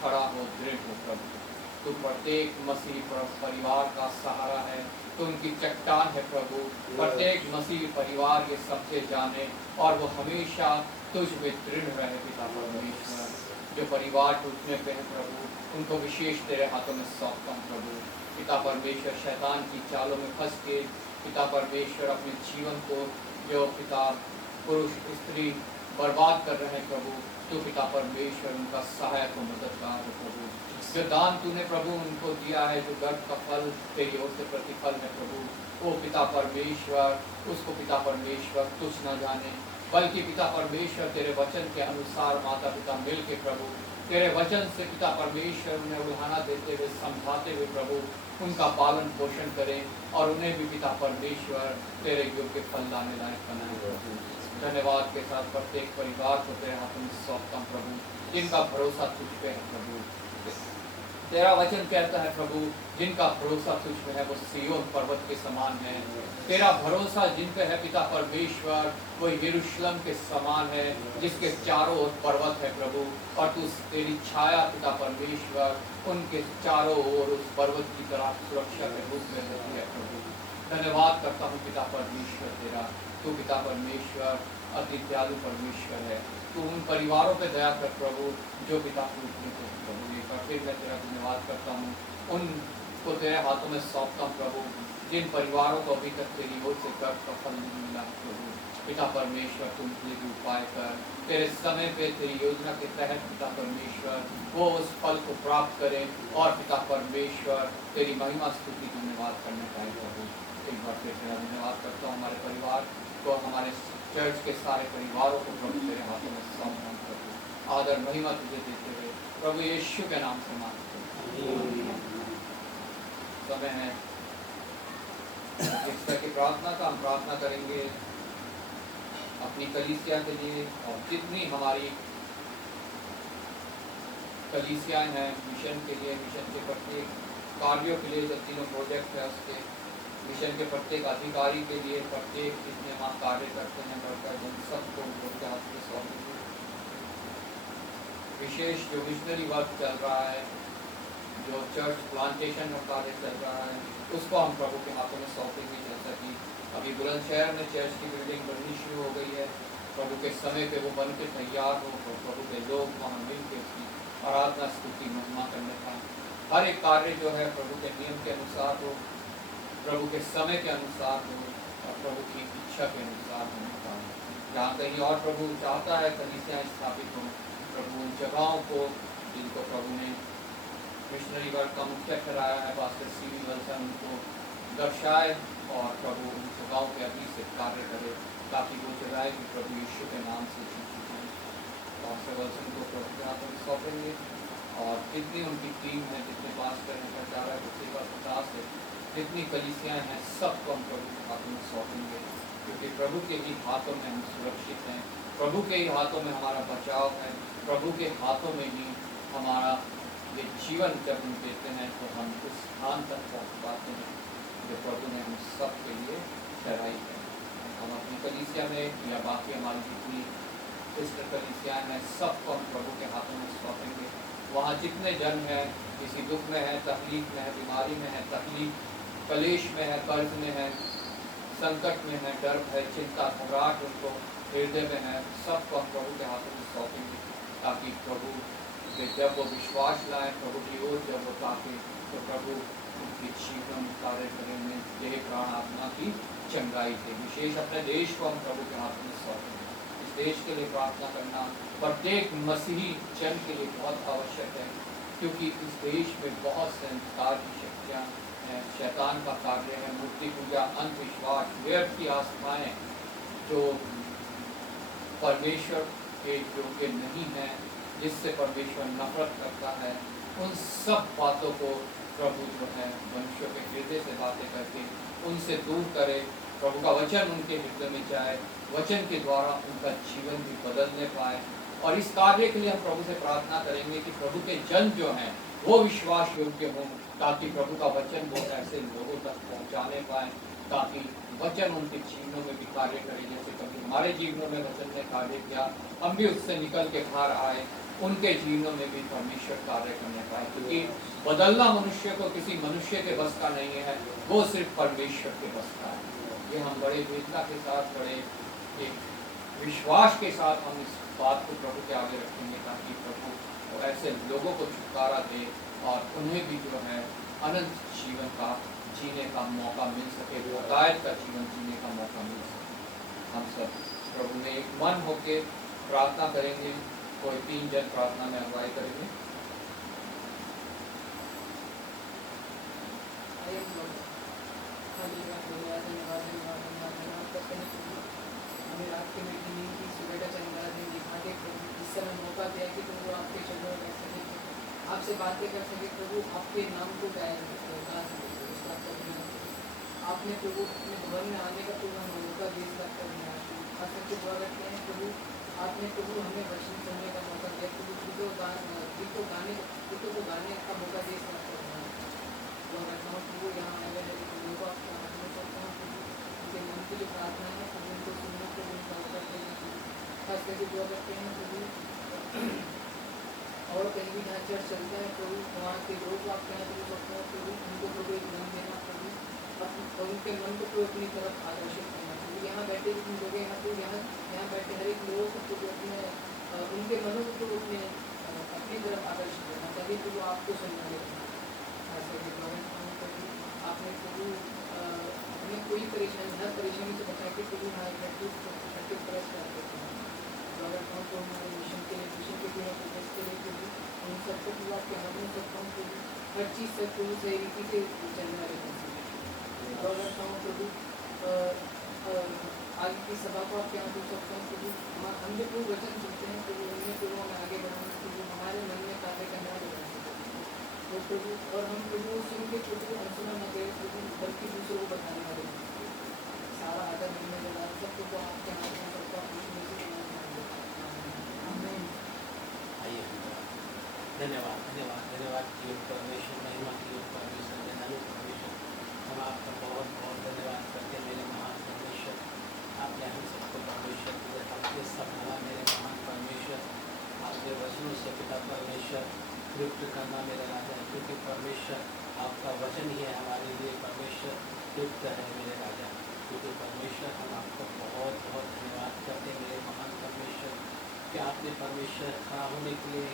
खड़ा हो, दृढ़ हो प्रभु। तू प्रत्येक मसीह परिवार का सहारा है, तो उनकी चट्टान है प्रभु। प्रत्येक मसीह परिवार ये समझे जाने और वो हमेशा तुझ में दृढ़ रहे पिता परमेश्वर। जो परिवार टूटने पे है प्रभु, उनको विशेष तेरे हाथों में सौंपता हूँ प्रभु। पिता परमेश्वर शैतान की चालों में फंस के पिता परमेश्वर अपने जीवन को जो पिता पुरुष स्त्री बर्बाद कर रहे हैं प्रभु, तो पिता परमेश्वर उनका सहायक और मददगार है प्रभु। जो दान तूने प्रभु उनको दिया है, जो गर्भ का फल तेरी ओर से प्रतिफल है प्रभु, वो पिता परमेश्वर उसको पिता परमेश्वर तुझ न जाने, बल्कि पिता परमेश्वर तेरे वचन के अनुसार माता पिता मिल के प्रभु तेरे वचन से पिता परमेश्वर उन्हें उल्हाना देते हुए, समझाते हुए प्रभु उनका पालन पोषण करें और उन्हें भी पिता परमेश्वर तेरे योग्य फल लाने लायक बनाए प्रभु। धन्यवाद के साथ प्रत्येक परिवार को तेरे हाथों में सौंपता हूं प्रभु, जिनका भरोसा तुझ पे है प्रभु। तेरा वचन कहता है प्रभु, जिनका भरोसा तुझ पे है वो सिय्योन पर्वत के समान है। तेरा भरोसा जिन पे है पिता परमेश्वर वो यरूशलेम के समान है, जिसके चारों ओर पर्वत है प्रभु, और तू तेरी छाया पिता परमेश्वर उनके चारों ओर उस पर्वत की तरह सुरक्षा के रूप में रहती है प्रभु। धन्यवाद करता हूँ पिता परमेश्वर तेरा, तू पिता परमेश्वर अति दयालु परमेश्वर है। तू उन परिवारों पे दया कर प्रभु जो पिता टूटने को प्रभु। एक बार फिर मैं तेरा धन्यवाद करता हूँ, उनको तेरे हाथों में सौंपता हूँ प्रभु, जिन परिवारों को अभी तक तेरी ओर से गर्भ का फल नहीं मिला प्रभु। पिता परमेश्वर तुम के लिए उपाय कर, तेरे समय पे तेरी योजना के तहत पिता परमेश्वर वो उस फल को प्राप्त करें और पिता परमेश्वर तेरी महिमा स्तुति धन्यवाद करने पाए प्रभु। एक बार फिर तेरा धन्यवाद करता हूँ, हमारे परिवार को, हमारे चर्च के सारे परिवारों को प्रभु तेरे हाथों में सौंपता हूं प्रभु। आदर महिमा तुझे देते हुए प्रभु यीशु के नाम से मांगते हैं। समय है इस तरह की प्रार्थना का, हम प्रार्थना करेंगे अपनी कलीसिया के लिए और जितनी हमारी कलीसियाएं हैं मिशन के लिए, मिशन के प्रत्येक कार्यों के लिए, जो तीनों प्रोजेक्ट है उसके मिशन के प्रत्येक अधिकारी के लिए, प्रत्येक जितने वहाँ कार्य करते हैं बढ़कर जन सबको उनके हाथ में सौंपेंगे। विशेष जो मिशनरी वर्क चल रहा है, जो चर्च प्लांटेशन का कार्य चल रहा है, उसको हम प्रभु के हाथों में सौंपेंगे। जैसा कि अभी बुलंदशहर में चर्च की बिल्डिंग बननी शुरू हो गई है, प्रभु के समय पे वो बन के तैयार हो तो प्रभु के लोग वहाँ मिल के उसकी आराधना स्तुति महिमा करने का हर एक कार्य जो है प्रभु के नियम के अनुसार हो, प्रभु के समय के अनुसार हो और प्रभु की इच्छा के अनुसार होने पाए। जहाँ कहीं और प्रभु चाहता है कलीसियाँ स्थापित हों, प्रभु उन जगहों को जिनको प्रभु ने मिशनरी वर्क का मुख्य कराया है पास्टर सी.वी. विल्सन उनको दर्शाए और प्रभु उन जगहों के अभी से कार्य करे ताकि वो जगह कि प्रभु यीशु के नाम से जीती जाए। पास्टर विल्सन को प्रभु के हाथों में सौंपेंगे और जितनी उनकी टीम है, जितने पास्टर हैं, प्रचारक है, सेवा 50 है, जितनी कलीसियाँ हैं, सबको हम प्रभु के हाथों में सौंपेंगे क्योंकि प्रभु के ही हाथों में हम सुरक्षित हैं, प्रभु के ही हाथों में हमारा बचाव है, प्रभु के हाथों में ही हमारा ये जीवन जब हम देते हैं तो हम उस स्थान तक पहुँच पाते हैं जो प्रभु ने हम सब के लिए ठहराई है। हम अपनी कलीसिया में या बाकी हमारी जितनी सिस्टर कलीसियाँ हैं, सबको हम प्रभु के हाथों में सौंपेंगे। वहाँ जितने जन हैं, किसी दुख में है, तकलीफ में है, बीमारी में है, तकलीफ कलेश में है, कर्ज में है, संकट में है, डर है, चिंता घबराहट उनको हृदय में है, सबको हम प्रभु के हाथों में सौंपेंगे ताकि प्रभु के जब वो विश्वास लाएं प्रभु की ओर जब वो ताके तो प्रभु उनके जीवन में कार्य करेंगे, देह प्राण आत्मा की चंगाई थे। विशेष अपने देश को हम प्रभु के हाथों में सौंपेंगे। इस देश के लिए प्रार्थना करना प्रत्येक मसीही जन के लिए बहुत आवश्यक है क्योंकि इस देश में बहुत से अंधकार की शक्तियाँ हैं, शैतान का कार्य है, मूर्ति पूजा, अंधविश्वास, व्यर्थ की आस्थाएँ जो परमेश्वर के योग्य नहीं है, जिससे परमेश्वर नफरत करता है, उन सब बातों को प्रभु जो है मनुष्यों के हृदय से बातें करके उनसे दूर करे, प्रभु का वचन उनके हृदय में जाए, वचन के द्वारा उनका जीवन भी बदलने पाए। और इस कार्य के लिए हम प्रभु से प्रार्थना करेंगे कि प्रभु के जन जो हैं वो विश्वास योग्य हों ताकि प्रभु का वचन वो ऐसे लोगों तक पहुंचाने पाए ताकि वचन उनके जीवनों में भी कार्य करे। जैसे कभी हमारे जीवनों में वचन ने कार्य किया, हम भी उससे निकल के बाहर आए, उनके जीवनों में भी परमेश्वर कार्य करने पाए क्योंकि बदलना मनुष्य को किसी मनुष्य के बस का नहीं है, वो सिर्फ परमेश्वर के बस का है। ये हम बड़े वेदना के साथ, बड़े एक विश्वास के साथ हम इस बात को प्रभु के आगे रखेंगे ताकि प्रभु वो ऐसे लोगों को छुटकारा दे और उन्हें भी जो है अनंत जीवन का जीने का मौका मिल सके, हिदायत का जीवन जीने का मौका मिल सके। हम सब प्रभु में एक मन होके प्रार्थना करेंगे। कोई 3 जन प्रार्थना में अगुवाई करेंगे। हमें आपके बेटी नींद की सुबह का चंगा दिन दिखा के प्रभु इस समय मौका दिया कि प्रभु आपके चरणों में बैठ सके, आपसे बातें कर सके, प्रभु आपके नाम को गाया आपने प्रभु अपने भवन में आने का प्रभु हमें मौका दे सकता है। खास करके दुआ करते हैं प्रभु आपने प्रभु हमें वचन सुनने का मौका दिया, प्रभु गीतों को गाने का मौका दे सकता है। दुआ करता हूँ प्रभु यहाँ आने वाले लोगों को आपके हाथ में सौंपता हूँ प्रभु, उनके मन की जो प्रार्थना है प्रभु उनको सुनना प्रभु उनका अवसर देना प्रभु। खास करके दुआ करते हैं प्रभु और कहीं भी जहाँ चर्च चलता है प्रभु वहाँ के लोग आपके यहाँ प्रभु सौंपते हैं प्रभु, उनको प्रभु एक मन देना प्रभु और उनके मन को प्रभु अपनी तरफ आकर्षित करना प्रभु। यहाँ बैठे जितने लोग हैं यहाँ प्रभु यहाँ बैठे हर एक लोगों को प्रभु अपने उनके मनों को प्रभु अपनी तरफ आकर्षित करना तभी प्रभु आपको सुनना लेना। खास करके प्रभु आपने प्रभु हमें कोई परेशानी हर परेशानी से बचा के प्रभु यहाँ इकट्ठे प्रयास करते हैं। अगर हम तो हमारे मिशन के लिए प्रोजेक्ट के लिए प्रभु उन सबको प्रभु आपके हाथ में सकता हूँ प्रभु, हर चीज़ सब प्रभु सही रीति से चलना रहता है। और अगर हम प्रभु आगे की सभा को आपके यहाँ दूर सकते हैं प्रभु, हम जो प्रभु वचन सुनते हैं प्रभु उनमें प्रभु हमें आगे बढ़ाना प्रभु, हमारे मन में कार्य करना रहता है तो प्रभु, और हम प्रभु सुन के प्रभु अनसुना न गए प्रभु बल्कि दूसरों को बताने वाले सारा आदर मिलने लगा सब प्रभु आपके हाथ में सबका आइए धन्यवाद धन्यवाद धन्यवाद की परमेश्वर, महिमा की परमेश्वर, धन्यवाद परमेश्वर। हम आपका बहुत बहुत धन्यवाद करते हैं मेरे महान परमेश्वर। आपने हम सबको परमेश्वर आपके संभाला मेरे महान परमेश्वर, आपके वचनों से पिता परमेश्वर तृप्त करना मेरे राजा, क्योंकि परमेश्वर आपका वचन ही है हमारे लिए परमेश्वर तृप्त है मेरे राजा। क्योंकि परमेश्वर हम आपको बहुत बहुत धन्यवाद करते हैं मेरे महान परमेश्वर कि आपने परमेश्वर खड़ा होने के लिए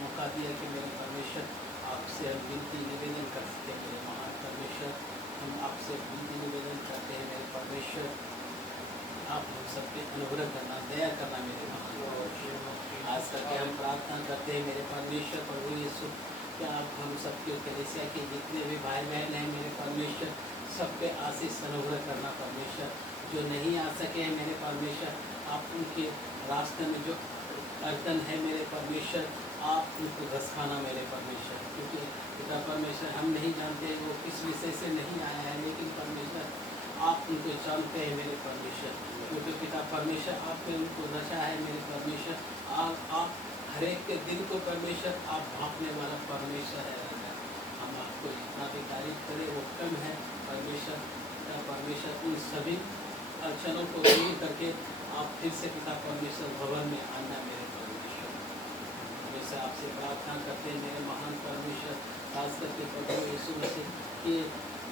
मौका दिया कि मेरे परमेश्वर आपसे हम विनती निवेदन कर सकते हैं मेरे महान परमेश्वर। हम आपसे आपसे विनती निवेदन करते हैं मेरे परमेश्वर, आप हम सबके अनुग्रह करना, दया करना मेरे महान परमेश्वर। आज करके हम प्रार्थना करते हैं मेरे परमेश्वर प्रभु यीशु कि आप हम सबके कलीसिया के जितने भी भाई बहन हैं मेरे परमेश्वर, सब पे आशीष अनुग्रह करना परमेश्वर। जो नहीं आ सके हैं मेरे परमेश्वर, आप उनके रास्ते में जो अड़चन है मेरे परमेश्वर, आप उनको घसखाना मेरे परमेश्वर, क्योंकि पिता परमेश्वर हम नहीं जानते वो किस विषय से नहीं आया है, लेकिन परमेश्वर आप उनको जानते हैं मेरे परमेश्वर, क्योंकि पिता परमेश्वर आपने उनको रचा है मेरे परमेश्वर। आप हर एक के दिल को परमेश्वर आप भांपने वाला परमेश्वर है राजा। हम आपको जितना भी तारीफ करें वो कम है परमेश्वर। पिता परमेश्वर उन सभी अड़चनों को दूर करके आप फिर से पिता परमेश्वर भवन में आना मेरे परमेश्वर। हमेशा आपसे प्रार्थना करते हैं मेरे महान परमेश्वर, खास करके प्रभु यीशु मसीह कि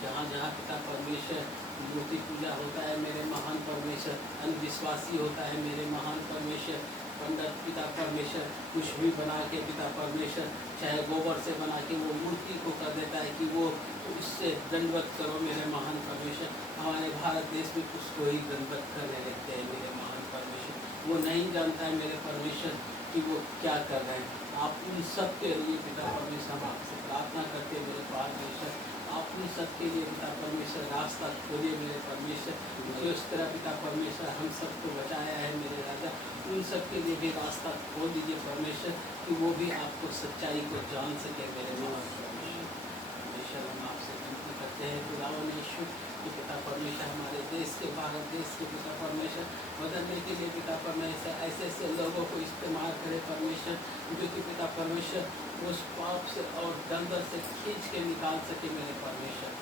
जहाँ जहाँ पिता परमेश्वर मूर्ति पूजा होता है मेरे महान परमेश्वर, अंधविश्वासी होता है मेरे महान परमेश्वर, पंडित पिता परमेश्वर कुछ भी बना के पिता परमेश्वर चाहे गोबर से बना के वो मूर्ति को कर देता है कि वो इससे दंडवत करो मेरे महान परमेश्वर। हमारे भारत देश में उसको ही दंडवत करने लगते हैं मेरे महान परमेश्वर। वो नहीं जानता है मेरे परमेश्वर कि वो क्या कर रहे हैं। आप उन सब के लिए पिता परमेश्वर हम आपसे प्रार्थना करते हैं मेरे परमेश्वर, आप उन सब के लिए पिता परमेश्वर रास्ता खोलिए मेरे परमेश्वर। जो इस तरह पिता परमेश्वर हम सबको बचाया है मेरे राजा, उन सब के लिए भी रास्ता खोल दीजिए परमेश्वर कि वो भी आपको सच्चाई को जान सके मेरे महान परमेश्वर। परमेश्वर हम आपसे विनती करते हैं खुदावन यीशु कि पिता परमेश्वर हमारे देश के, भारत देश के पिता परमेश्वर बदलने के लिए पिता परमेश्वर ऐसे ऐसे लोगों को इस्तेमाल करे परमेश्वर, जो कि पिता परमेश्वर उस पाप से और दंडर से खींच के निकाल सके मेरे परमेश्वर।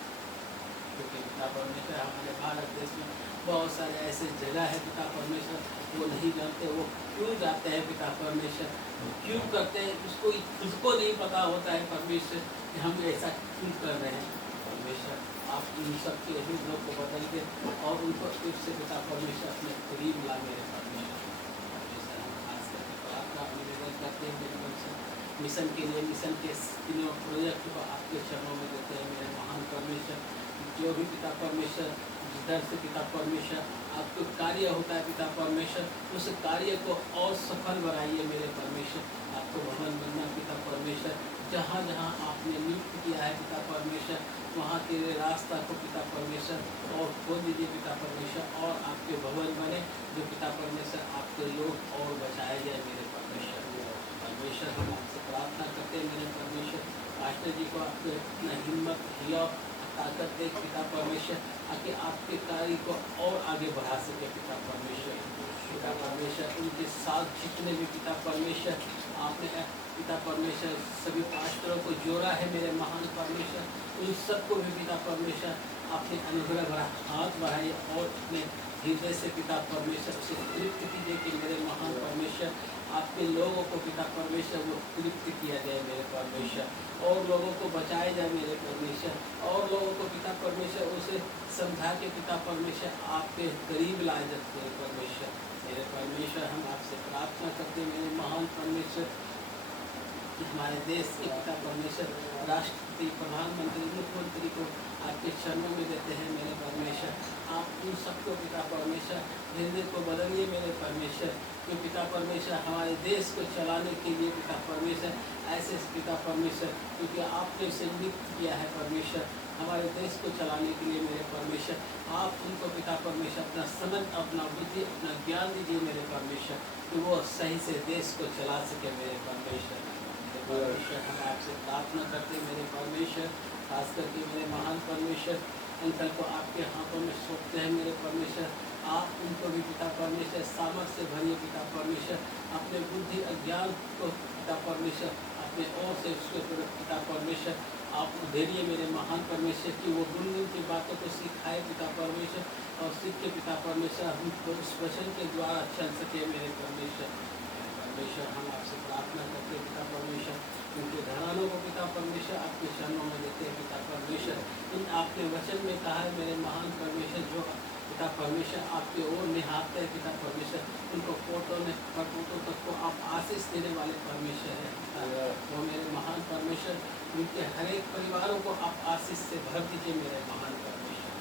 क्योंकि पिता परमेश्वर हमारे भारत देश में बहुत सारे ऐसे जगह है पिता परमेश्वर, वो नहीं जानते वो क्यों जाते हैं पिता परमेश्वर, क्यों करते हैं, उसको खुद को नहीं पता होता है परमेश्वर कि हम ऐसा क्यों कर रहे हैं परमेश्वर। आप उन सब के हृदयों को बदल के और उनको फिर से पिता परमेश्वर अपने करीब ला मेरे परमेश्वर। परमेश्वर हम खास करके प्रार्थना निवेदन करते हैं मेरे परमेश्वर मिशन के लिए, मिशन के तीनों प्रोजेक्ट को आपके चरणों में देते हैं मेरे महान परमेश्वर। जो भी पिता परमेश्वर जिधर से पिता परमेश्वर आपको कार्य होता है पिता परमेश्वर, उस कार्य को और सफल बनाइए मेरे परमेश्वर। आपको भवन बनना पिता परमेश्वर, जहाँ जहाँ आपने नियुक्त किया है पिता परमेश्वर, वहाँ के रास्ता को पिता परमेश्वर और खोल दीजिए पिता परमेश्वर, और आपके भवन बने जो पिता परमेश्वर आपके लोग और बचाए जाए मेरे परमेश्वर। परमेश्वर हम आपसे प्रार्थना करते हैं मेरे परमेश्वर, पास्टर जी को आपको इतना हिम्मत हिया ताकत दे पिता परमेश्वर, ताकि आपके कार्य को और आगे बढ़ा सके पिता परमेश्वर। पिता परमेश्वर उनके साथ जितने भी पिता परमेश्वर आपने पिता परमेश्वर सभी पास्टरों को जोड़ा है मेरे महान परमेश्वर, उन सबको भी पिता परमेश्वर आपने अनुग्रह भरा हाथ बढ़ाए और अपने हृदय से पिता परमेश्वर उसे तृप्त कीजिए कि मेरे महान परमेश्वर आपके लोगों को पिता परमेश्वर वो तृप्त किया जाए मेरे परमेश्वर, और लोगों को बचाया जाए मेरे परमेश्वर, और लोगों को पिता परमेश्वर उसे समझा के पिता परमेश्वर आपके करीब लाए जाए मेरे परमेश्वर। मेरे परमेश्वर हम आपसे प्रार्थना करते हैं मेरे महान परमेश्वर कि हमारे देश के पिता परमेश्वर राष्ट्रपति, प्रधानमंत्री, मुख्यमंत्री को आपके चरणों में देते हैं मेरे परमेश्वर। आप उन सबको पिता परमेश्वर हृदय को बदलिए मेरे परमेश्वर, जो पिता परमेश्वर हमारे देश को चलाने के लिए पिता परमेश्वर ऐसे पिता परमेश्वर, क्योंकि आपने उसे नियुक्त किया है परमेश्वर हमारे देश को चलाने के लिए मेरे परमेश्वर। आप उनको पिता परमेश्वर अपना समझ, अपना बुद्धि, अपना ज्ञान दीजिए मेरे परमेश्वर, कि वो सही से देश को चला सके मेरे परमेश्वर। परमेश्वर हम आपसे प्रार्थना करते मेरे परमेश्वर, खास करके मेरे महान परमेश्वर अंकल को आपके हाथों में सौंपते हैं मेरे परमेश्वर। आप उनको भी पिता परमेश्वर सामर्थ से भरिए पिता परमेश्वर, अपने बुद्धि अज्ञान को पिता परमेश्वर अपने ओर से उसके पिता परमेश्वर आप उधेरिए मेरे महान परमेश्वर, कि वो गुण की बातों को सिखाए पिता परमेश्वर, और सीख के पिता परमेश्वर हमको उस वचन के द्वारा चल सके मेरे परमेश्वर। परमेश्वर हम आपसे प्रार्थना करते पिता परमेश्वर, उनके घरानों को पिता परमेश्वर आपके चरणों में देते हैं पिता परमेश्वर। इन आपके वचन में कहा है मेरे महान परमेश्वर, जो पिता परमेश्वर आपके ओर निहारते हैं पिता परमेश्वर, उनको पोतों में पोतों तक को आप आशीष देने वाले परमेश्वर है। वो मेरे महान परमेश्वर उनके हर एक परिवारों को आप आशीष से भर दीजिए मेरे महान परमेश्वर।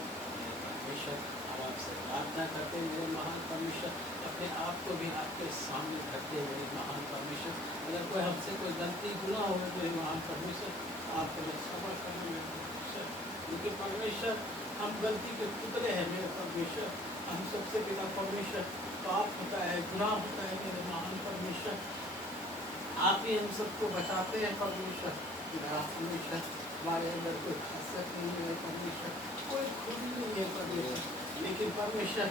परमेश्वर, हम आपसे प्रार्थना करते हैं मेरे महान परमेश्वर, अपने आप को भी आपके सामने रखते हैं मेरे महान परमेश्वर। अगर कोई हमसे कोई गलती गुनाह हो मेरे महान परमेश्वर, आप हमें क्षमा करें मेरे परमेश्वर। क्योंकि परमेश्वर हम गलती के पुतले हैं मेरे परमेश्वर, हम सबसे बिना परमेश्वर पाप होता है, गुनाह होता है मेरे महान परमेश्वर। आप ही हम सबको बचाते हैं परमेश्वर। परमेश्वर हमारे अंदर कोई खासियत नहीं है परमेश्वर, कोई खूबी नहीं है परमेश्वर, लेकिन परमेश्वर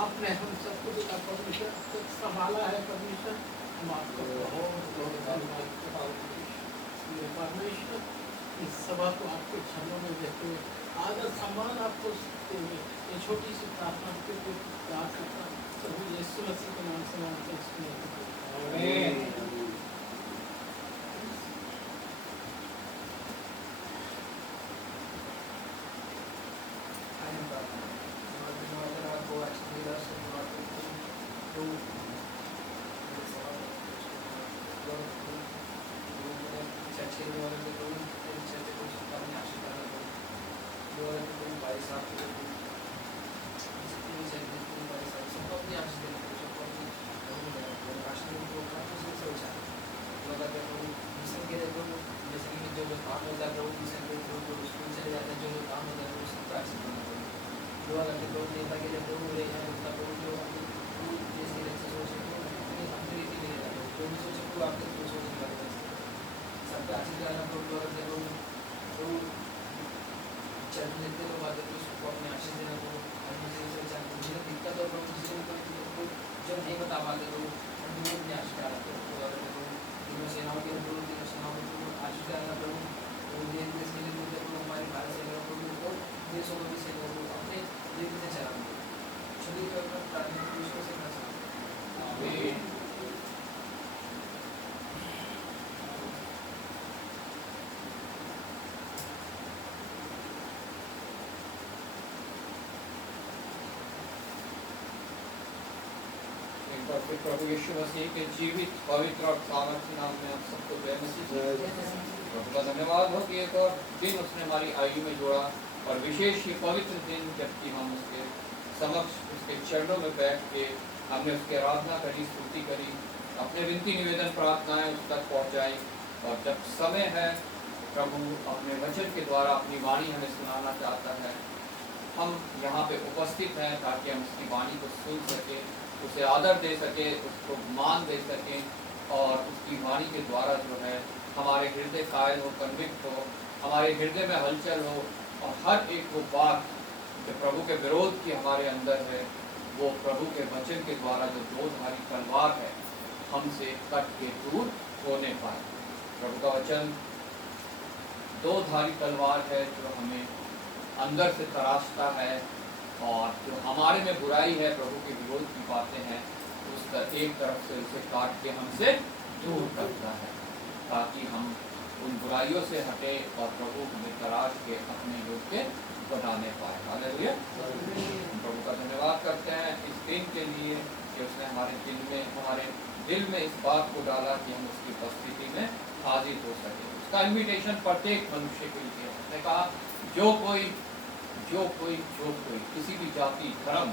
आपने हम सबको बिना परमेश्वर अब तक संभाला है परमेश्वर। हम आपको बहुत बहुत धन्यवाद परमेश्वर। इस सभा को आपके चरणों में देते हुए आदर सम्मान आपको देते हुए ये छोटी सी प्रार्थना के लिए याद करता प्रभु यीशु मसीह के नाम से मांगते हैं। फिर प्रभु यीशु मसीह के जीवित पवित्र और सामर्थ्य नाम में आप सबको जय मसीह। प्रभु का धन्यवाद हो कि एक और दिन उसने हमारी आयु में जोड़ा, और विशेष ये पवित्र दिन जबकि हम उसके समक्ष उसके चरणों में बैठ के हमने उसकी आराधना करी, स्तुति करी, अपने विनती निवेदन प्रार्थनाएं उस तक पहुँचाई। और जब समय है प्रभु अपने वचन के द्वारा अपनी वाणी हमें सुनाना चाहता है, हम यहाँ पे उपस्थित हैं ताकि हम उसकी वाणी को सुन सकें, उसे आदर दे सके, उसको मान दे सकें, और उसकी वाणी के द्वारा जो है हमारे हृदय कायल हो, कन्विक्ट हो, हमारे हृदय में हलचल हो, और हर एक वो बात जो प्रभु के विरोध की हमारे अंदर है वो प्रभु के वचन के द्वारा जो दो धारी तलवार है हमसे कट के दूर होने पाए। प्रभु का वचन दो धारी तलवार है जो हमें अंदर से तराशता है, और जो हमारे में बुराई है, प्रभु के विरोध की बातें हैं, उसका एक तरफ से उसे काट के हमसे दूर करता है, ताकि हम उन बुराइयों से हटे और प्रभु में तराश के अपने योग्य बनाने पाए। हालेलुया। प्रभु का धन्यवाद करते हैं इस दिन के लिए कि उसने हमारे दिल में इस बात को डाला कि हम उसकी उपस्थिति में हाजिर हो सके। उसका इन्विटेशन प्रत्येक मनुष्य के लिए उसने कहा, जो कोई किसी भी जाति, धर्म,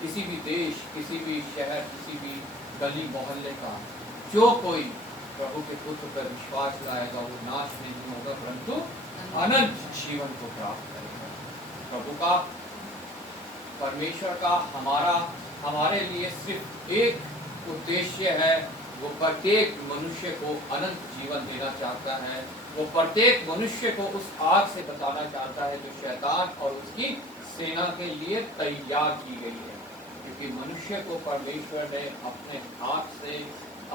किसी भी देश, किसी भी शहर, किसी भी गली मोहल्ले का जो कोई प्रभु के पुत्र पर विश्वास लाएगा वो नाश नहीं होगा परंतु अनंत जीवन को प्राप्त करेगा। प्रभु का, परमेश्वर का हमारे लिए सिर्फ एक उद्देश्य है, वो प्रत्येक मनुष्य को अनंत जीवन देना चाहता है। वो प्रत्येक मनुष्य को उस आग से बचाना चाहता है जो शैतान और उसकी सेना के लिए तैयार की गई है, क्योंकि मनुष्य को परमेश्वर ने अपने हाथ से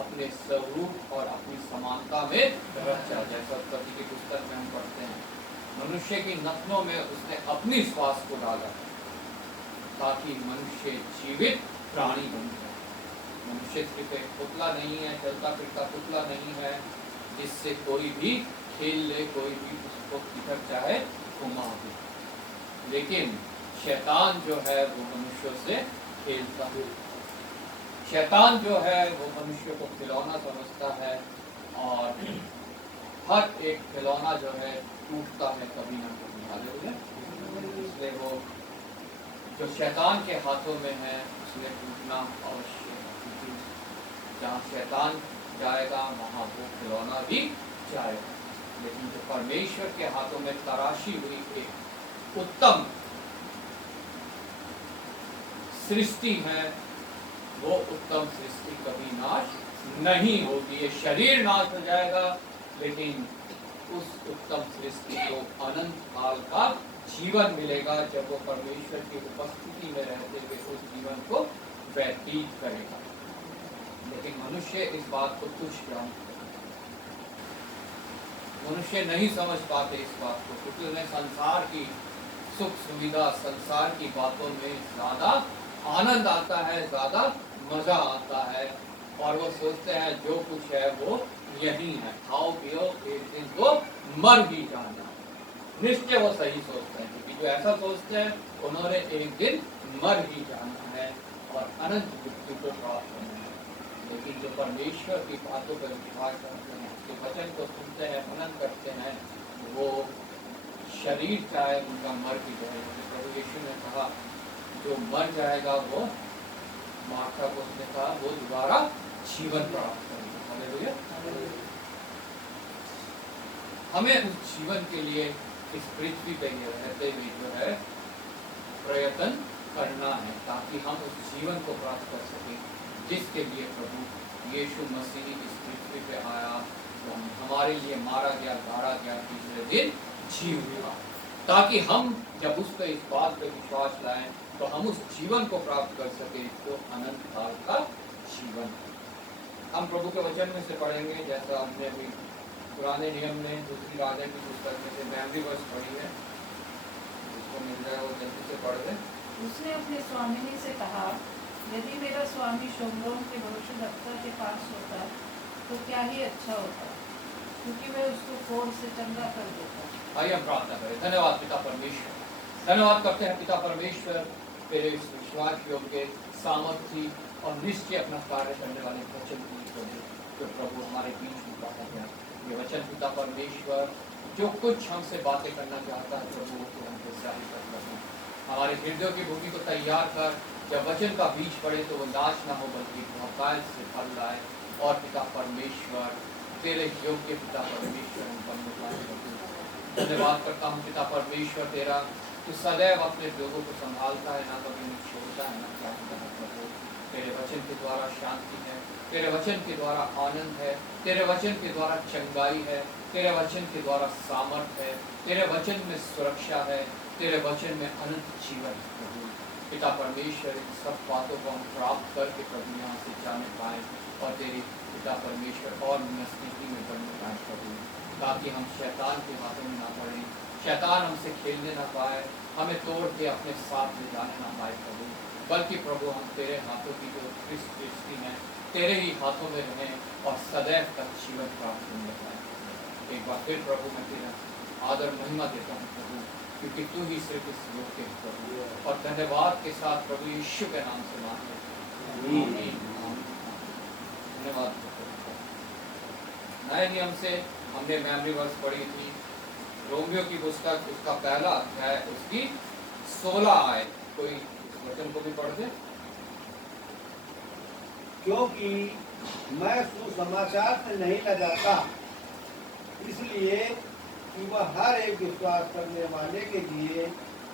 अपने स्वरूप और अपनी समानता में रचा। जैसा उत्पत्ति की पुस्तक में हम पढ़ते हैं, मनुष्य की नथनों में उसने अपनी श्वास को डाला ताकि मनुष्य जीवित प्राणी बन जाए। मनुष्य सिर्फ एक पुतला नहीं है, चलता फिरता पुतला नहीं है जिससे कोई भी खेल ले, कोई भी उसको किधर चाहे घुमा दे, लेकिन शैतान जो है वो मनुष्यों से खेलता है। शैतान जो है वो मनुष्य को खिलौना समझता है, और हर एक खिलौना जो है टूटता है कभी ना कभी। हालेलुया। इसलिए वो जो शैतान के हाथों में है उसमें टूटना अवश्य है, क्योंकि जहाँ शैतान जाएगा वहाँ वो खिलौना भी जाएगा। लेकिन जो परमेश्वर के हाथों में तराशी हुई एक उत्तम सृष्टि है, वो उत्तम सृष्टि कभी नाश नहीं होती। ये शरीर नाश हो जाएगा, लेकिन उस उत्तम सृष्टि को अनंत काल का जीवन मिलेगा, जब वो परमेश्वर की उपस्थिति में रहते हुए उस जीवन को व्यतीत करेगा। लेकिन मनुष्य इस बात को तुच्छ जानता है, मनुष्य नहीं समझ पाते इस बात को, क्योंकि उन्हें संसार की सुख सुविधा, संसार की बातों में ज्यादा आनंद आता है, ज्यादा मजा आता है, और वो सोचते हैं जो कुछ है वो यही है, खाओ पियो, एक दिन तो मर भी जाना। निश्चय वो सही सोचते हैं, क्योंकि जो ऐसा सोचते हैं उन्होंने एक दिन मर ही जाना है और अनंत मृत्यु को प्राप्त करना है। लेकिन जो परमेश्वर की बातों पर विश्वास करते हैं, जो वचन को सुनते हैं, मनन करते हैं, वो शरीर चाहे उनका मर भी जाए। प्रभु यीशु ने कहा जो मर जाएगा वो, मार्था को उसने कहा वो दोबारा जीवन प्राप्त करेगा। हालेलुया। हमें उस जीवन के लिए इस पृथ्वी पे रहते हुए जो है प्रयत्न करना है, ताकि हम उस जीवन को प्राप्त कर सकें जिसके लिए प्रभु यीशु मसीह इस पृथ्वी पे आया, वो हमारे लिए मारा गया, गाड़ा गया, तीसरे दिन जी उठा, ताकि हम जब उस पर इस बात पे विश्वास लाएं तो हम उस जीवन को प्राप्त कर सकें जो अनंत काल का जीवन है। हम प्रभु के वचन में से पढ़ेंगे, जैसा हमने अभी पुराने नियम में दूसरी राजा की पुस्तक में से मेमोरी वर्स पढ़ी है, उसको मिल जाए वो जल्दी से पढ़ लें। उसने अपने स्वामिनी से कहा, यदि मेरा स्वामी शोम्रोन के भविष्यद्वक्ता के पास होता तो क्या ही अच्छा होता, क्योंकि मैं उसको कोढ़ से चंगा कर देता। आइए हम प्रार्थना करें। धन्यवाद पिता परमेश्वर, धन्यवाद करते हैं पिता परमेश्वर तेरे इस विश्वास योग्य, सामर्थी और निश्चय अपना कार्य करने वाले वचन की जो प्रभु हमारे बीच में बांटा गया। ये वचन पिता परमेश्वर जो कुछ हमसे बातें करना चाहता है प्रभु वो हमसे जारी करता है। हमारे हृदयों की भूमि को तैयार कर, जब वचन का बीज पड़े तो वो नाश ना हो बल्कि बहुतायत से फल लाए। और पिता परमेश्वर तेरे योग्य पिता परमेश्वर हम पर धन्यवाद करता हूँ पिता परमेश्वर तेरा, तू सदैव अपने लोगों को संभालता है, ना कभी उन्हें छोड़ता है, ना त्यागता है प्रभु। तेरे वचन के द्वारा शांति है, तेरे वचन के द्वारा आनंद है, तेरे वचन के द्वारा चंगाई है, तेरे वचन के द्वारा सामर्थ है, तेरे वचन में सुरक्षा है, तेरे वचन में अनंत जीवन है प्रभु। पिता परमेश्वर इन सब बातों को हम प्राप्त करके प्रभु यहाँ से जाने पाए और तेरी पिता परमेश्वर और नजदीकी में बनने पाए प्रभु, ताकि हम शैतान के हाथों में ना पड़े, शैतान हमसे खेलने ना पाए, हमें तोड़ के अपने साथ ले जाने ना पाए प्रभु, बल्कि प्रभु हम तेरे हाथों की जो सृष्टि है तेरे ही हाथों में रहें और सदैव तक जीवन प्राप्त करने पाए। एक बार फिर प्रभु मैं तेरा आदर महिमा देता हूँ प्रभु, क्योंकि तू ही सिर्फ इस योग्य है प्रभु। और धन्यवाद के साथ प्रभु यीशु के नाम से मांगते हैं, धन्यवाद। नए नियम से हमने मेमोरी वर्स पढ़ी थी, रोमियो की पुस्तक उसका पहला अध्याय उसकी 16 आयत। कोई वचन को भी पढ़ दे। क्योंकि मैं सुसमाचार से नहीं लगाता, इसलिए कि वह हर एक विश्वास करने वाले के लिए,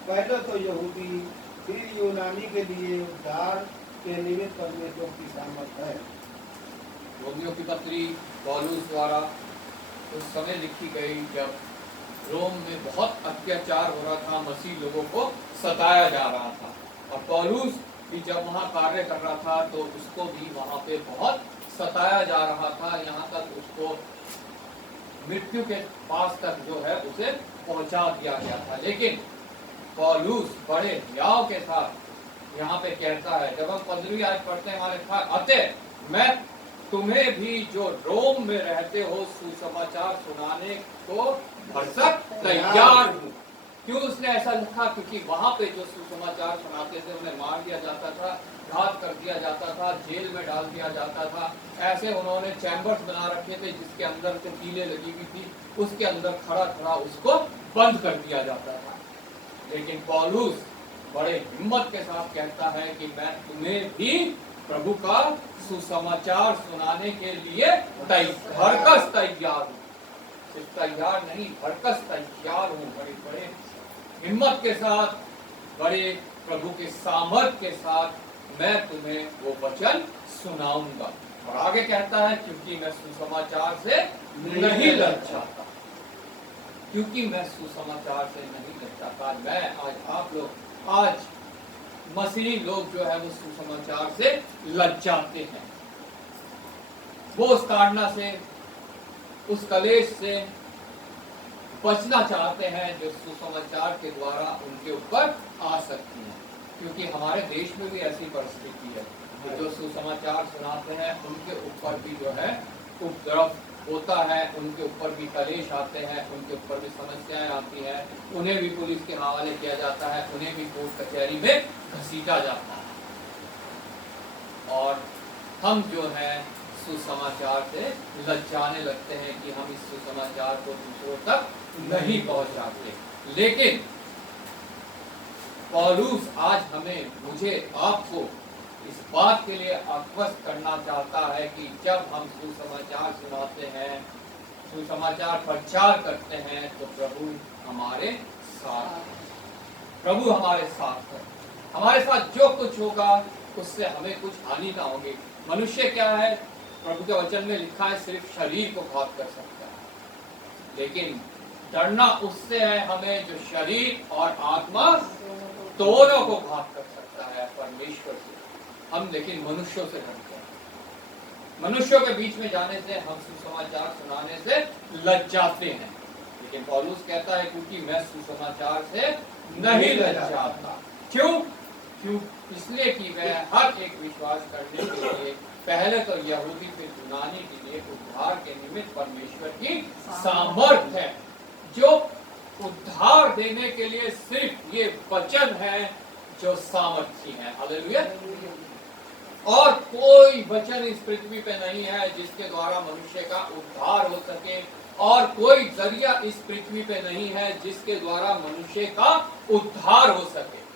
पहले तो यहूदी फिर यूनानी के लिए उद्धार के निमित्त परमेश्वर की सामर्थ है। रोमियो की पत्री पौलुस द्वारा उस समय लिखी गई जब रोम में बहुत अत्याचार हो रहा था, मसीह लोगों को सताया जा रहा था, और पौलुस भी जब वहाँ कार्य कर रहा था तो उसको भी वहाँ पे बहुत सताया जा रहा था, यहाँ तक उसको मृत्यु के पास तक जो है उसे पहुँचा दिया गया था। लेकिन पौलुस बड़े न्याय के साथ यहाँ पे कहता है, जब हम 15वीं आयत पढ़ते हैं हमारे साथ, अतः मैं तुम्हें भी जो रोम में रहते हो सुसमाचार सुनाने को भरसक तैयार हूँ। क्यों उसने ऐसा लिखा? क्योंकि वहां पे जो सुसमाचार सुनाते थे उन्हें मार दिया जाता था, घात कर दिया जाता था, जेल में डाल दिया जाता था। ऐसे उन्होंने चैम्बर्स बना रखे थे जिसके अंदर से कीलें लगी हुई थी, उसके अंदर खड़ा खड़ा उसको बंद कर दिया जाता था। लेकिन पौलुस बड़े हिम्मत के साथ कहता है कि मैं तुम्हें भी प्रभु का सुसमाचार सुनाने के लिए भरकस तैयार हूँ। सिर्फ तैयार नहीं, भरकस तैयार हूँ। बड़े बड़े हिम्मत के साथ, बड़े प्रभु के सामर्थ के साथ मैं तुम्हें वो वचन सुनाऊंगा। और आगे कहता है क्योंकि मैं सुसमाचार से नहीं लज्जाता, क्योंकि मैं सुसमाचार से नहीं लज्जाता। मैं आज आप लोग, आज मसीही लोग जो है वो सुसमाचार से लज्जाते हैं। वो उस ताड़ना से, उस कलेश से बचना चाहते हैं जो सुसमाचार के द्वारा उनके ऊपर आ सकती है। क्योंकि हमारे देश में भी ऐसी परिस्थिति है कि जो सुसमाचार सुनाते हैं उनके ऊपर भी जो है उपद्रव होता है, उनके ऊपर भी कलेश आते हैं, उनके ऊपर भी समस्याएं आती हैं, उन्हें भी पुलिस के हवाले किया जाता है, उन्हें भी कोर्ट कचहरी में घसीटा जाता है। और हम जो है सुसमाचार से लज्जाने लगते हैं कि हम इस सुसमाचार को दूसरों तक नहीं पहुंचाते। लेकिन पौलुस आज हमें, मुझे, आपको इस बात के लिए आश्वस्त करना चाहता है कि जब हम सुसमाचार सुनाते हैं, सुसमाचार प्रचार करते हैं, तो प्रभु हमारे साथ है। प्रभु हमारे साथ है। हमारे साथ जो कुछ होगा उससे हमें कुछ हानि ना होगी। मनुष्य क्या है, प्रभु के वचन में लिखा है, सिर्फ शरीर को घात कर सकता है। लेकिन डरना उससे है हमें जो शरीर और आत्मा दोनों को घात कर सकता है, परमेश्वर से। हम लेकिन मनुष्यों से डरते हैं। मनुष्यों के बीच में जाने से, हम सुसमाचार सुनाने से लज्जाते हैं। लेकिन पौलुस कहता है क्योंकि मैं सुसमाचार से नहीं लज्जाता। क्यों? इसलिए कि वह हर एक विश्वास करने के लिए, पहले तो यहूदी फिर यूनानी के लिए उद्धार के निमित्त परमेश्वर की सामर्थ है। जो उद्धार देने के लिए सिर्फ ये वचन है जो सामर्थी है। हालेलुया। और कोई वचन इस पृथ्वी पे नहीं है जिसके द्वारा मनुष्य का उद्धार हो सके, और कोई जरिया इस पृथ्वी पे नहीं है जिसके द्वारा मनुष्य का उद्धार हो सके।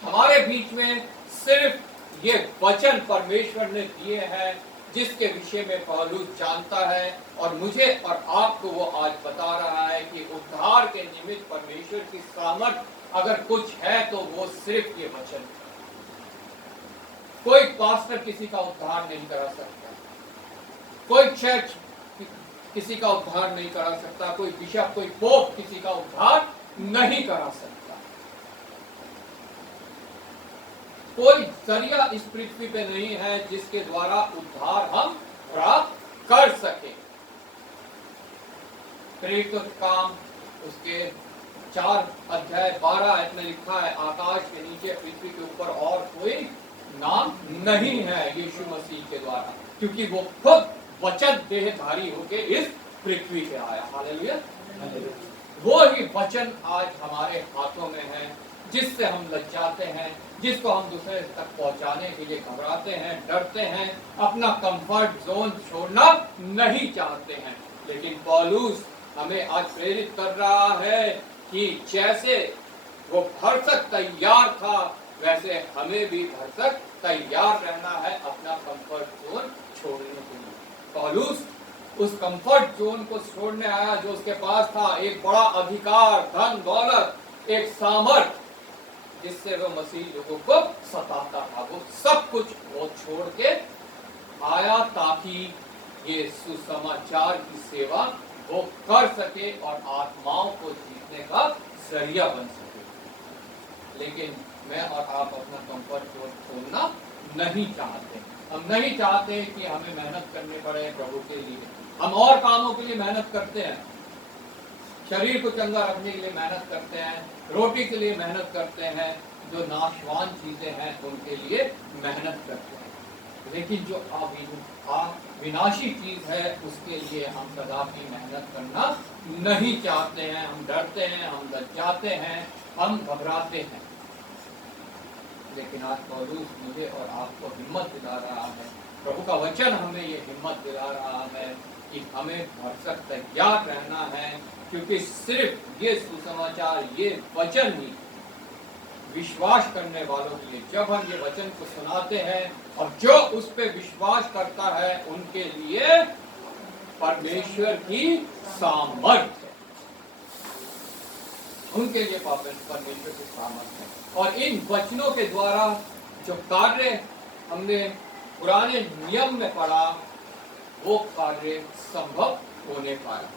हमारे बीच में सिर्फ ये वचन परमेश्वर ने दिए हैं जिसके विषय में पौलुस जानता है, और मुझे और आपको वो आज बता रहा है कि उद्धार के निमित्त परमेश्वर की सामर्थ अगर कुछ है तो वो सिर्फ ये वचन। कोई पास्टर किसी का उद्धार नहीं करा सकता, कोई चर्च किसी का उद्धार नहीं करा सकता, कोई बिशप, कोई पोप किसी का उद्धार नहीं करा सकता। कोई जरिया इस पृथ्वी पे नहीं है जिसके द्वारा उद्धार हम प्राप्त कर सके। प्रेरितों के काम उसके 4 अध्याय 12 आयत में लिखा है, आकाश के नीचे पृथ्वी के ऊपर और कोई नाम नहीं है यीशु मसीह के द्वारा, क्योंकि वो खुद वचन देहधारी होके इस पृथ्वी पे आया। हालेलुया। वो ही वचन आज हमारे हाथों में है जिससे हम लज्जाते हैं, जिसको हम दूसरे तक पहुंचाने के लिए घबराते हैं, डरते हैं, अपना कंफर्ट जोन छोड़ना नहीं चाहते हैं। लेकिन पौलुस हमें आज प्रेरित कर रहा है कि जैसे वो भरसक तैयार था, वैसे हमें भी भरसक तैयार रहना है अपना कंफर्ट जोन छोड़ने के लिए। पौलुस उस कंफर्ट जोन को छोड़ने आया जो उसके पास था, एक बड़ा अधिकार, धन दौलत, एक सामर्थ जिससे वो मसीह लोगों को सताता था। वो सब कुछ वो छोड़ के आया ताकि ये सुसमाचार की सेवा वो कर सके और आत्माओं को जीतने का जरिया बन सके। लेकिन मैं और आप अपना कंफर्ट जोन छोड़ना नहीं चाहते। हम नहीं चाहते कि हमें मेहनत करनी पड़े प्रभु के लिए। हम और कामों के लिए मेहनत करते हैं, शरीर को चंगा रखने के लिए मेहनत करते हैं, रोटी के लिए मेहनत करते हैं, जो नाशवान चीजें हैं उनके लिए मेहनत करते हैं। लेकिन जो विनाशी चीज है उसके लिए हम कदापि मेहनत करना नहीं चाहते हैं। हम डरते हैं, हम लज्जाते हैं, हम घबराते हैं। लेकिन आज पौलुस मुझे और आपको हिम्मत दिला रहा है, प्रभु का वचन हमें ये हिम्मत दिला रहा है कि हमें भरसक तैयार रहना है, क्योंकि सिर्फ ये सुसमाचार, ये वचन ही विश्वास करने वालों के लिए, जब हम ये वचन को सुनाते हैं और जो उस पे विश्वास करता है उनके लिए परमेश्वर की सामर्थ्य है, उनके लिए परमेश्वर की सामर्थ्य है। और इन वचनों के द्वारा जो कार्य हमने पुराने नियम में पढ़ा वो कार्य संभव होने पाया,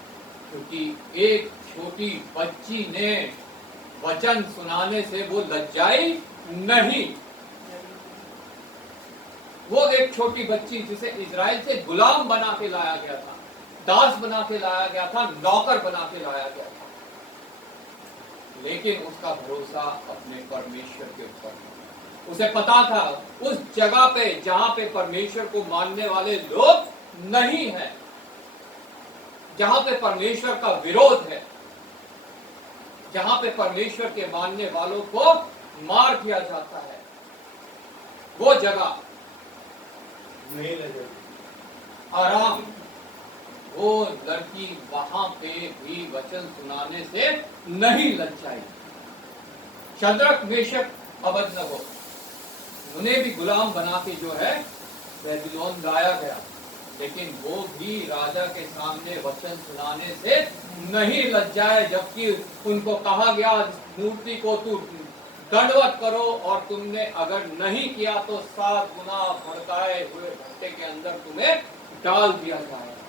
क्योंकि एक छोटी बच्ची ने वचन सुनाने से वो लज्जाई नहीं। वो एक छोटी बच्ची जिसे इजराइल से गुलाम बना के लाया गया था, दास बना के लाया गया था, नौकर बना के लाया गया था, लेकिन उसका भरोसा अपने परमेश्वर के ऊपर था। उसे पता था उस जगह पे जहां पे परमेश्वर को मानने वाले लोग नहीं है, जहां पे परमेश्वर का विरोध है, जहां पे परमेश्वर के मानने वालों को मार दिया जाता है, वो जगह नहीं लगे आराम, वो लड़की वहां पे भी वचन सुनाने से नहीं लज्जाई। शद्रक, मेशक, अबेदनगो, उन्हें भी गुलाम बना के जो है बेबीलोन लाया गया, लेकिन वो भी राजा के सामने वचन सुनाने से नहीं लज्जाए, जबकि उनको कहा गया मूर्ति को तू दंडवत करो और तुमने अगर नहीं किया तो 7 गुना भड़काए हुए भट्टे के अंदर तुम्हें डाल दिया जाएगा।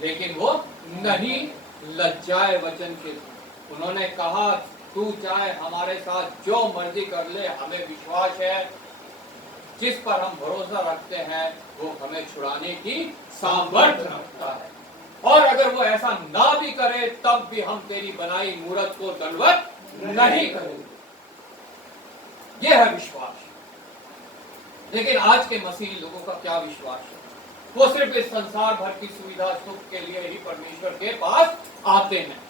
लेकिन वो नहीं लज्जाए वचन के। उन्होंने कहा तू चाहे हमारे साथ जो मर्जी कर ले, हमें विश्वास है जिस पर हम भरोसा रखते हैं वो हमें छुड़ाने की सामर्थ्य रखता है, और अगर वो ऐसा ना भी करे तब भी हम तेरी बनाई मूरत को दंडवत नहीं करेंगे। ये है विश्वास। लेकिन आज के मसीही लोगों का क्या विश्वास है? वो सिर्फ इस संसार भर की सुविधा सुख के लिए ही परमेश्वर के पास आते हैं,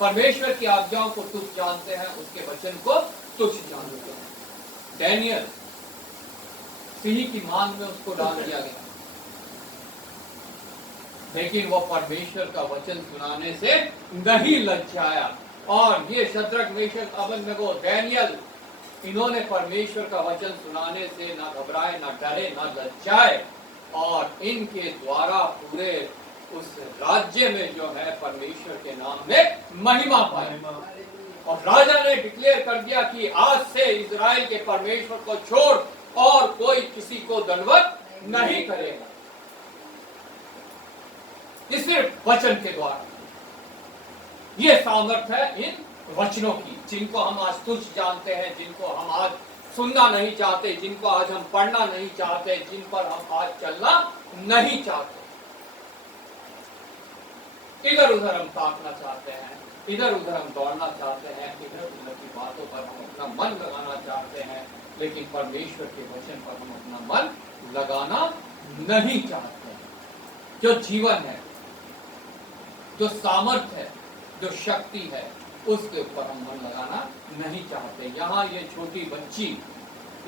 परमेश्वर की आज्ञाओं को तुच्छ जानते हैं, उसके वचन को तुच्छ जानते हैं। डैनियल, सिंह की मांग में उसको डाल दिया गया, लेकिन वो परमेश्वर का वचन सुनाने से नहीं लज्जाया। और ये शद्रक, मेशक, अबेदनगो, डैनियल, इन्होंने परमेश्वर का वचन सुनाने से ना घबराए, ना डरे, ना लज्जाए, और इनके द्वारा पूरे उस राज्य में जो है परमेश्वर के नाम में महिमा पाई। और राजा ने डिक्लेयर कर दिया कि आज से इजराइल के परमेश्वर को छोड़ और कोई किसी को दंडवत नहीं करेगा। ये सिर्फ वचन के द्वारा। ये सामर्थ्य है इन वचनों की, जिनको हम आज तुच्छ जानते हैं, जिनको हम आज सुनना नहीं चाहते, जिनको आज हम पढ़ना नहीं चाहते, जिन पर हम आज चलना नहीं चाहते। इधर उधर हम ताकना चाहते हैं, इधर उधर हम दौड़ना चाहते हैं, इधर उधर की बातों पर हम अपना मन लगाना चाहते हैं, लेकिन परमेश्वर के वचन पर हम अपना मन लगाना नहीं चाहते हैं। जो जीवन है, जो सामर्थ्य है, जो शक्ति है, उसके ऊपर हम मन लगाना नहीं चाहते। यहाँ ये छोटी बच्ची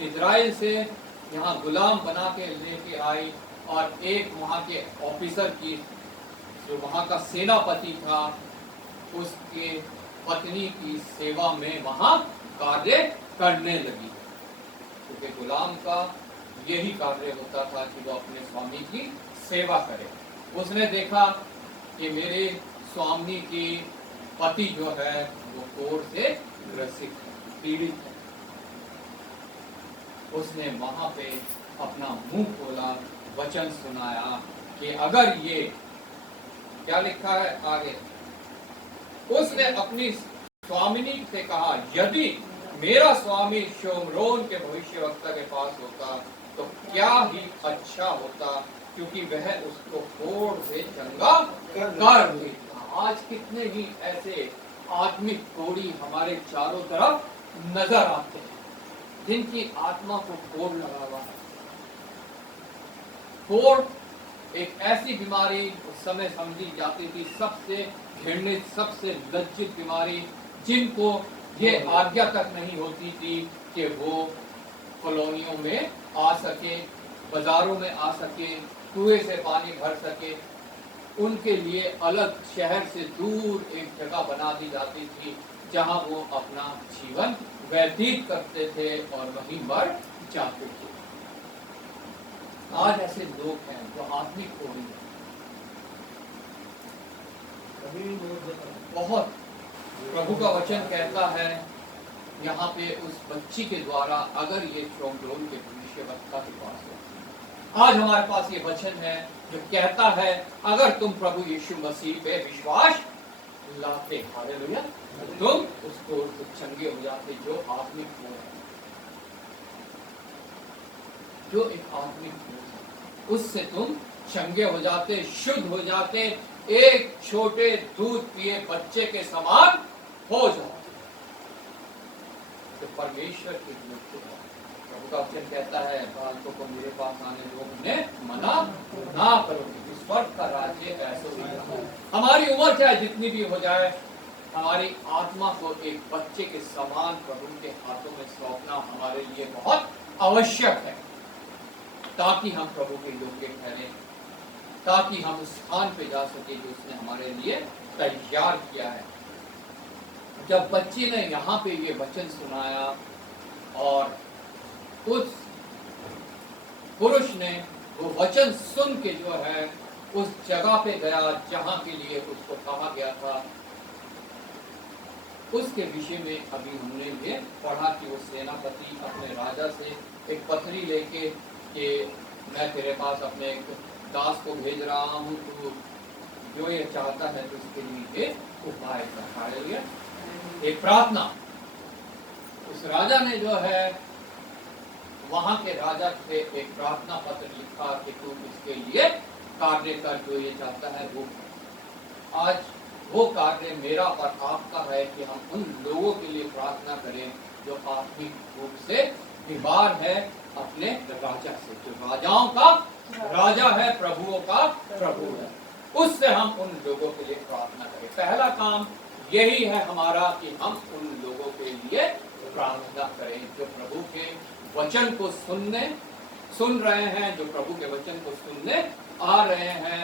इजराइल से यहाँ गुलाम बना के लेके आई, और एक वहाँ के ऑफिसर की, जो वहाँ का सेनापति था, उसके पत्नी की सेवा में वहाँ कार्य करने लगी, क्योंकि गुलाम का यही कार्य होता था कि वो अपने स्वामी की सेवा करे। उसने देखा कि मेरे स्वामी की पति जो है वो कोढ़ से ग्रसित है, पीड़ित है। उसने वहां पे अपना मुंह खोला, वचन सुनाया कि अगर ये, क्या लिखा है आगे, उसने अपनी स्वामिनी से कहा यदि मेरा स्वामी शोमरोन के भविष्यवक्ता के पास होता तो क्या ही अच्छा होता, क्योंकि वह उसको कोढ़ से चंगा कर देता। आज कितने ही ऐसे आत्मिक कोढ़ी हमारे चारों तरफ नजर आते हैं, जिनकी आत्मा को कोढ़ लगा हुआ है। कोढ़ एक ऐसी बीमारी उस समय समझी जाती थी, सबसे घृणित, सबसे लज्जित बीमारी, जिनको ये आज्ञा तक नहीं होती थी कि वो कॉलोनियों में आ सके, बाजारों में आ सके, कुएं से पानी भर सके। उनके लिए अलग शहर से दूर एक जगह बना दी जाती थी, जहां वो अपना जीवन व्यतीत करते थे और वहीं मर जाते थे। आज ऐसे लोग हैं जो आत्मिक खोरी हैं, बहुत। प्रभु का वचन कहता है यहाँ पे उस बच्ची के द्वारा, अगर ये शोम्रोन के भविष्यवक्ता के पास है, आज हमारे पास ये वचन है जो कहता है अगर तुम प्रभु यीशु मसीह पे विश्वास लाते, हालेलुया, तुम उसको चंगे हो जाते। जो आत्मिक खोर है, जो एक आत्मिक खोर है, उससे तुम चंगे हो जाते, शुद्ध हो जाते, एक छोटे दूध पिए बच्चे के समान हो जाते। तो परमेश्वर की मृत्यु है। प्रभु का वचन कहता है बालकों को मेरे पास आने दो, उन्हें मना ना करो, स्वर्ग का राज्य ऐसे ही है। हमारी उम्र चाहे जितनी भी हो जाए, हमारी आत्मा को एक बच्चे के समान प्रभु के हाथों में सौंपना हमारे लिए बहुत आवश्यक है, ताकि हम प्रभु के योग्य ठहरे, ताकि हम उस स्थान पे जा सके जो उसने हमारे लिए तैयार किया है। जब बच्चे ने यहाँ पे ये वचन सुनाया और उस पुरुष ने वो वचन सुन के जो है उस जगह पे गया जहाँ के लिए उसको कहा गया था, उसके विषय में अभी हमने ये पढ़ा कि वो सेनापति अपने राजा से एक पत्री लेके कि मैं तेरे पास अपने एक दास को भेज रहा हूँ, तो जो ये चाहता है तो उसके लिए एक उपाय कर, एक प्रार्थना। उस राजा ने जो है वहां के राजा से एक प्रार्थना पत्र लिखा कि तू इसके लिए कार्य कर, जो ये चाहता है वो। आज वो कार्य मेरा और आपका है कि हम उन लोगों के लिए प्रार्थना करें जो आत्मिक रूप से बीमार है अपने राजा से, जो राजाओं का राजा है, प्रभुओं का प्रभु है, उससे हम उन लोगों के लिए प्रार्थना करें। पहला काम यही है हमारा कि हम उन लोगों के लिए प्रार्थना करें जो प्रभु के वचन को सुन रहे हैं, जो प्रभु के वचन को सुनने आ रहे हैं,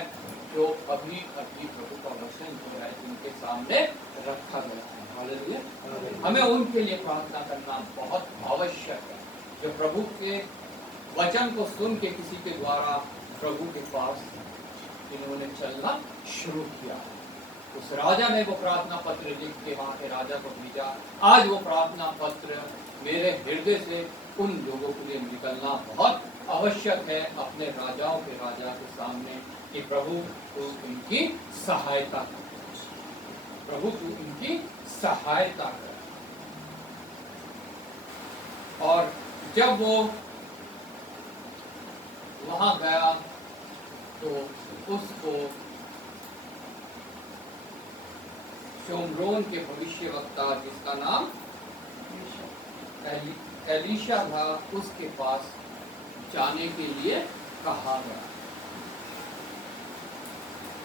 जो अभी अभी प्रभु का वचन जो है उनके सामने रखा गया है। हालेलुया। हमें उनके लिए प्रार्थना करना बहुत आवश्यक है, जो प्रभु के वचन को सुन के किसी के द्वारा प्रभु के पास इन्होंने चलना शुरू किया। उस राजा ने वो प्रार्थना पत्र लिख के वहां के राजा को भेजा। आज वो प्रार्थना पत्र मेरे हृदय से उन लोगों के लिए निकलना बहुत आवश्यक है, अपने राजाओं के राजा के सामने, कि प्रभु को इनकी सहायता करे, प्रभु को इनकी सहायता करे। और जब वो वहां गया तो उसको शोम्रोन के भविष्यवक्ता जिसका नाम एलीशा था, उसके पास जाने के लिए कहा गया।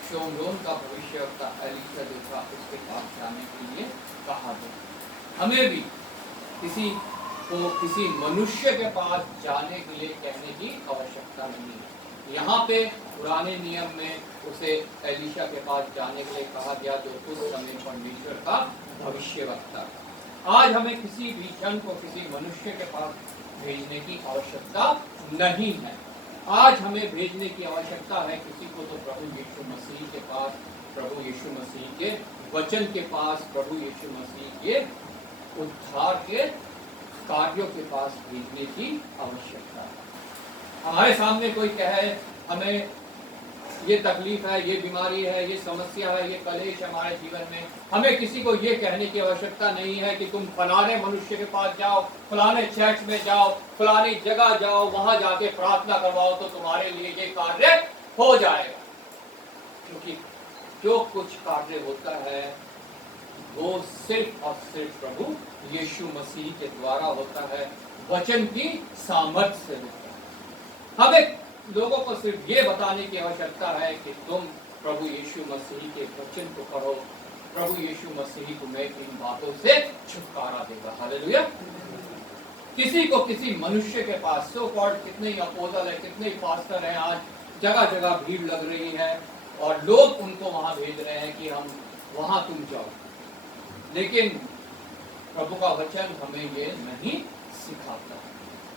शोम्रोन का भविष्यवक्ता एलीशा जो था उसके पास जाने के लिए कहा गया। हमें भी किसी को किसी मनुष्य के पास जाने के लिए कहने की आवश्यकता नहीं है। यहाँ पे पुराने नियम में उसे एलीशा के पास जाने के लिए कहा गया जो उस समय परमेश्वर का भविष्यवक्ता था। आज हमें किसी भी जन को किसी मनुष्य के पास भेजने की आवश्यकता नहीं है। आज हमें भेजने की आवश्यकता है किसी को तो प्रभु यीशु मसीह के पास, प्रभु यीशु मसीह के वचन के पास, प्रभु यीशु मसीह के उद्धार के कार्यों के पास भेजने की आवश्यकता है। हमारे सामने कोई कहे हमें ये तकलीफ है, ये बीमारी है, ये समस्या है, ये कलेश है हमारे जीवन में, हमें किसी को ये कहने की आवश्यकता नहीं है कि तुम फलाने मनुष्य के पास जाओ, फलाने चर्च में जाओ, फलानी जगह जाओ, वहां जाके प्रार्थना करवाओ तो तुम्हारे लिए ये कार्य हो जाएगा। क्योंकि जो कुछ कार्य होता है वो सिर्फ और सिर्फ प्रभु यीशु मसीह के द्वारा होता है, वचन की सामर्थ्य से होता है। हमें लोगों को सिर्फ ये बताने की आवश्यकता है कि तुम प्रभु यीशु मसीह के वचन को पढ़ो, प्रभु यीशु मसीह तुम्हें इन बातों से छुटकारा देगा। हालेलुया। किसी को किसी मनुष्य के पास, सो कॉल्ड कितने ही अपोस्टल है, कितने ही पास्टर हैं, आज जगह जगह भीड़ लग रही है और लोग उनको वहां भेज रहे हैं कि हम वहां तुम जाओ, लेकिन प्रभु का वचन हमें ये नहीं सिखाता।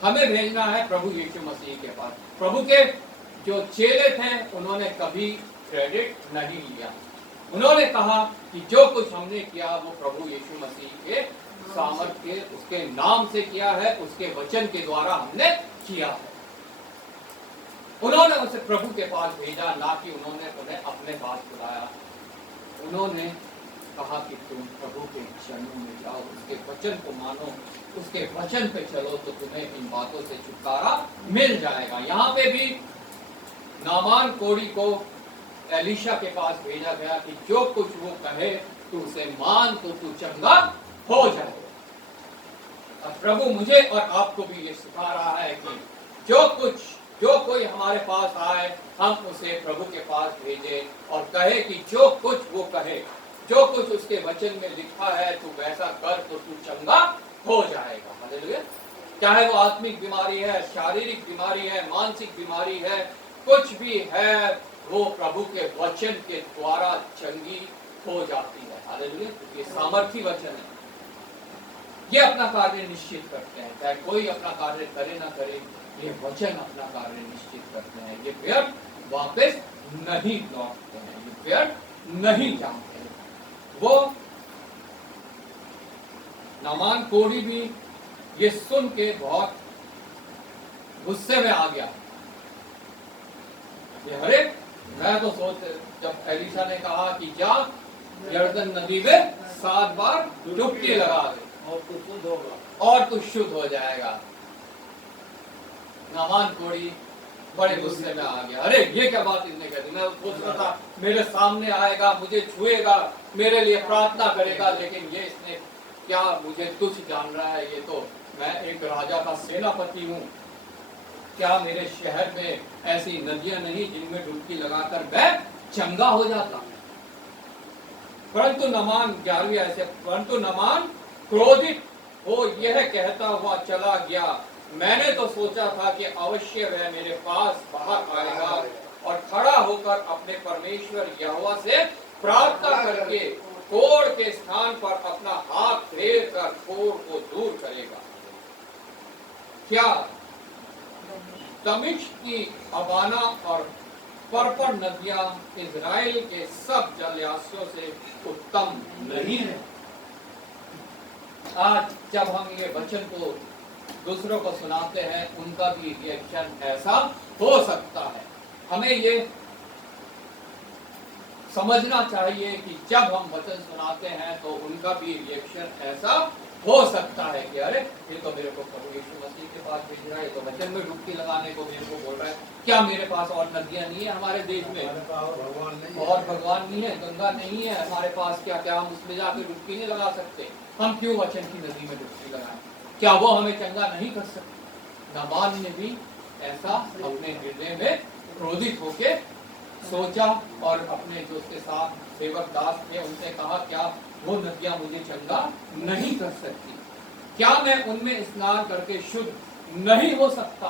हमें भेजना है प्रभु यीशु मसीह के पास। प्रभु के जो चेले थे उन्होंने कभी क्रेडिट नहीं लिया। उन्होंने कहा कि जो कुछ हमने किया वो प्रभु यीशु मसीह के सामर्थ्य, उसके नाम से किया है, उसके वचन के द्वारा हमने किया है। उन्होंने उसे प्रभु के पास भेजा, ना कि उन्होंने उन्हें अपने पास बुलाया। उन्होंने कहा कि तुम प्रभु के चरणों में जाओ, उसके वचन को मानो, उसके वचन पे चलो तो तुम्हें इन बातों से छुटकारा मिल जाएगा। यहाँ पे भी नामान कोढ़ी को एलीशा के पास भेजा गया कि जो कुछ वो कहे तू उसे मान तो तू चंगा हो जाए। अब प्रभु मुझे और आपको भी ये सिखा रहा है कि जो कोई हमारे पास आए हम उसे प्रभु के पास भेजे और कहे कि जो कुछ वो कहे, जो कुछ उसके वचन में लिखा है तू वैसा कर तो तू चंगा हो जाएगा। हालेलुया। चाहे वो आत्मिक बीमारी है, शारीरिक बीमारी है, मानसिक बीमारी है, कुछ भी है, वो प्रभु के वचन के द्वारा चंगी हो जाती है। हालेलुया। ये सामर्थी वचन है, ये अपना कार्य निश्चित करते हैं। चाहे कोई अपना कार्य करे ना करे, ये वचन अपना कार्य निश्चित करते हैं। ये व्यर्थ वापस नहीं लौटते हैं, ये व्यर्थ नहीं जाते हैं। वो नामान कोढ़ी भी ये सुन के बहुत गुस्से में आ गया। ये अरे मैं तो जब एलीशा ने कहा कि जा यरदन नदी में 7 बार डुबकी लगा दे और तू शुद्ध होगा, और तू शुद्ध हो जाएगा। नामान कोढ़ी बड़े गुस्से में आ गया। अरे ये क्या बात इसने कह दी। मैं सोच रहा था मेरे सामने आएगा, मुझे छुएगा, मेरे लिए प्रार्थना करेगा, लेकिन ये इसने क्या मुझे तुच्छ जान रहा है। ये तो मैं एक राजा का सेनापति हूँ। क्या मेरे शहर में ऐसी नदियां नहीं जिनमें डुबकी लगाकर मैं चंगा हो जाता। परंतु नामान क्रोधित हो यह कहता हुआ चला गया, मैंने तो सोचा था कि अवश्य वह मेरे पास बाहर आएगा और खड़ा होकर अपने परमेश्वर यहोवा से प्रार्थना करके कोढ़ के स्थान पर अपना हाथ फेर कर कोढ़ को दूर करेगा। क्या दमिश्क की अबाना और पर्पण नदियां इजराइल के सब जलाशयों से उत्तम नहीं है? आज जब हम ये वचन को दूसरों को सुनाते हैं, उनका भी रिएक्शन ऐसा हो सकता है। हमें ये समझना चाहिए कि जब हम वचन सुनाते हैं तो उनका भी रिएक्शन ऐसा हो सकता है कि अरे ये तो मेरे को प्रभु यीशु मसीह के पास भेज रहा है, तो वचन में डुबकी लगाने को मेरे को बोल रहा है। क्या मेरे पास और नदियां नहीं है हमारे देश में? और भगवान नहीं है, गंगा नहीं है हमारे पास? क्या हम उसमें जाकर डुबकी नहीं लगा सकते? हम क्यों वचन की नदी में डुबकी लगाएं? क्या वो हमें चंगा नहीं कर सकते? नामान ने भी ऐसा अपने हृदय में क्रोधित होके सोचा और अपने जो उसके साथ सेवक दास थे उनसे कहा, क्या वो नदियां मुझे चंगा नहीं कर सकती? क्या मैं उनमें स्नान करके शुद्ध नहीं हो सकता?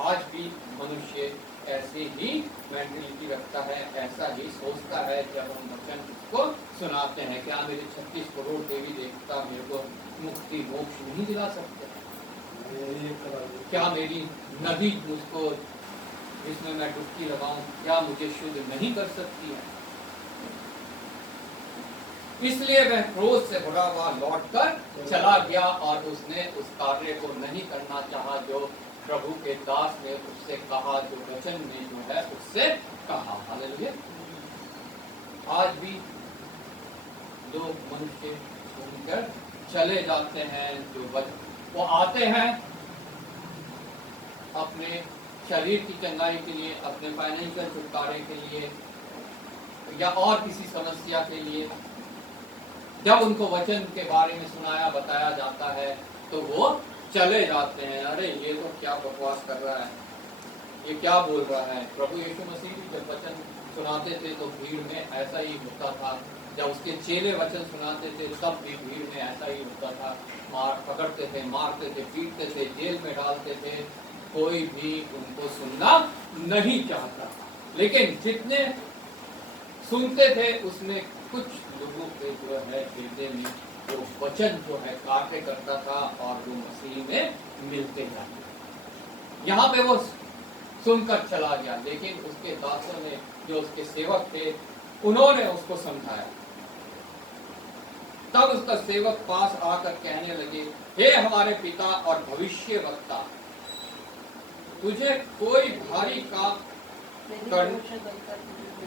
आज भी मनुष्य ऐसे ही मेंटलिटी रखता है, ऐसा ही सोचता है। जब हम वचन को सुनाते हैं, क्या मेरे 36 करोड़ देवी देवता मेरे को मुक्ति मोक्ष नहीं दिला सकते? क्या मेरी नदी मुझको इसमें मैं डुबकी लगाऊं, क्या मुझे शुद्ध नहीं कर सकती है? इसलिए वह क्रोध से भरा हुआ लौटकर चला गया और उसने उस कार्य को नहीं करना चाहा जो प्रभु के दास ने उससे कहा, जो वचन में जो है उससे कहा। हालेलुया। आज भी लोग मनुष्य सुनकर चले जाते हैं, जो वो आते हैं अपने शरीर की चंगाई के लिए, अपने फाइनेंशियल छुटकारे के लिए या और किसी समस्या के लिए। जब उनको वचन के बारे में सुनाया बताया जाता है तो वो चले जाते हैं। अरे ये तो क्या बकवास कर रहा है, ये क्या बोल रहा है। प्रभु यीशु मसीह भी जब वचन सुनाते थे तो भीड़ में ऐसा ही होता था। जब उसके चेले वचन सुनाते थे तब भी भीड़ में ऐसा ही होता था। पकड़ते थे, मारते थे, पीटते थे, जेल में डालते थे, कोई भी उनको सुनना नहीं चाहता। लेकिन जितने सुनते थे उसमें कुछ लोगों के जो है हृदय में वो वचन जो है कार्य करता था और वो मसीह में मिलते जाते। यहाँ पे वो सुनकर चला गया, लेकिन उसके दासों ने, जो उसके सेवक थे, उन्होंने उसको समझाया। तब उसका सेवक पास आकर कहने लगे, हे हमारे पिता और भविष्य वक्ता, तुझे कोई भारी काम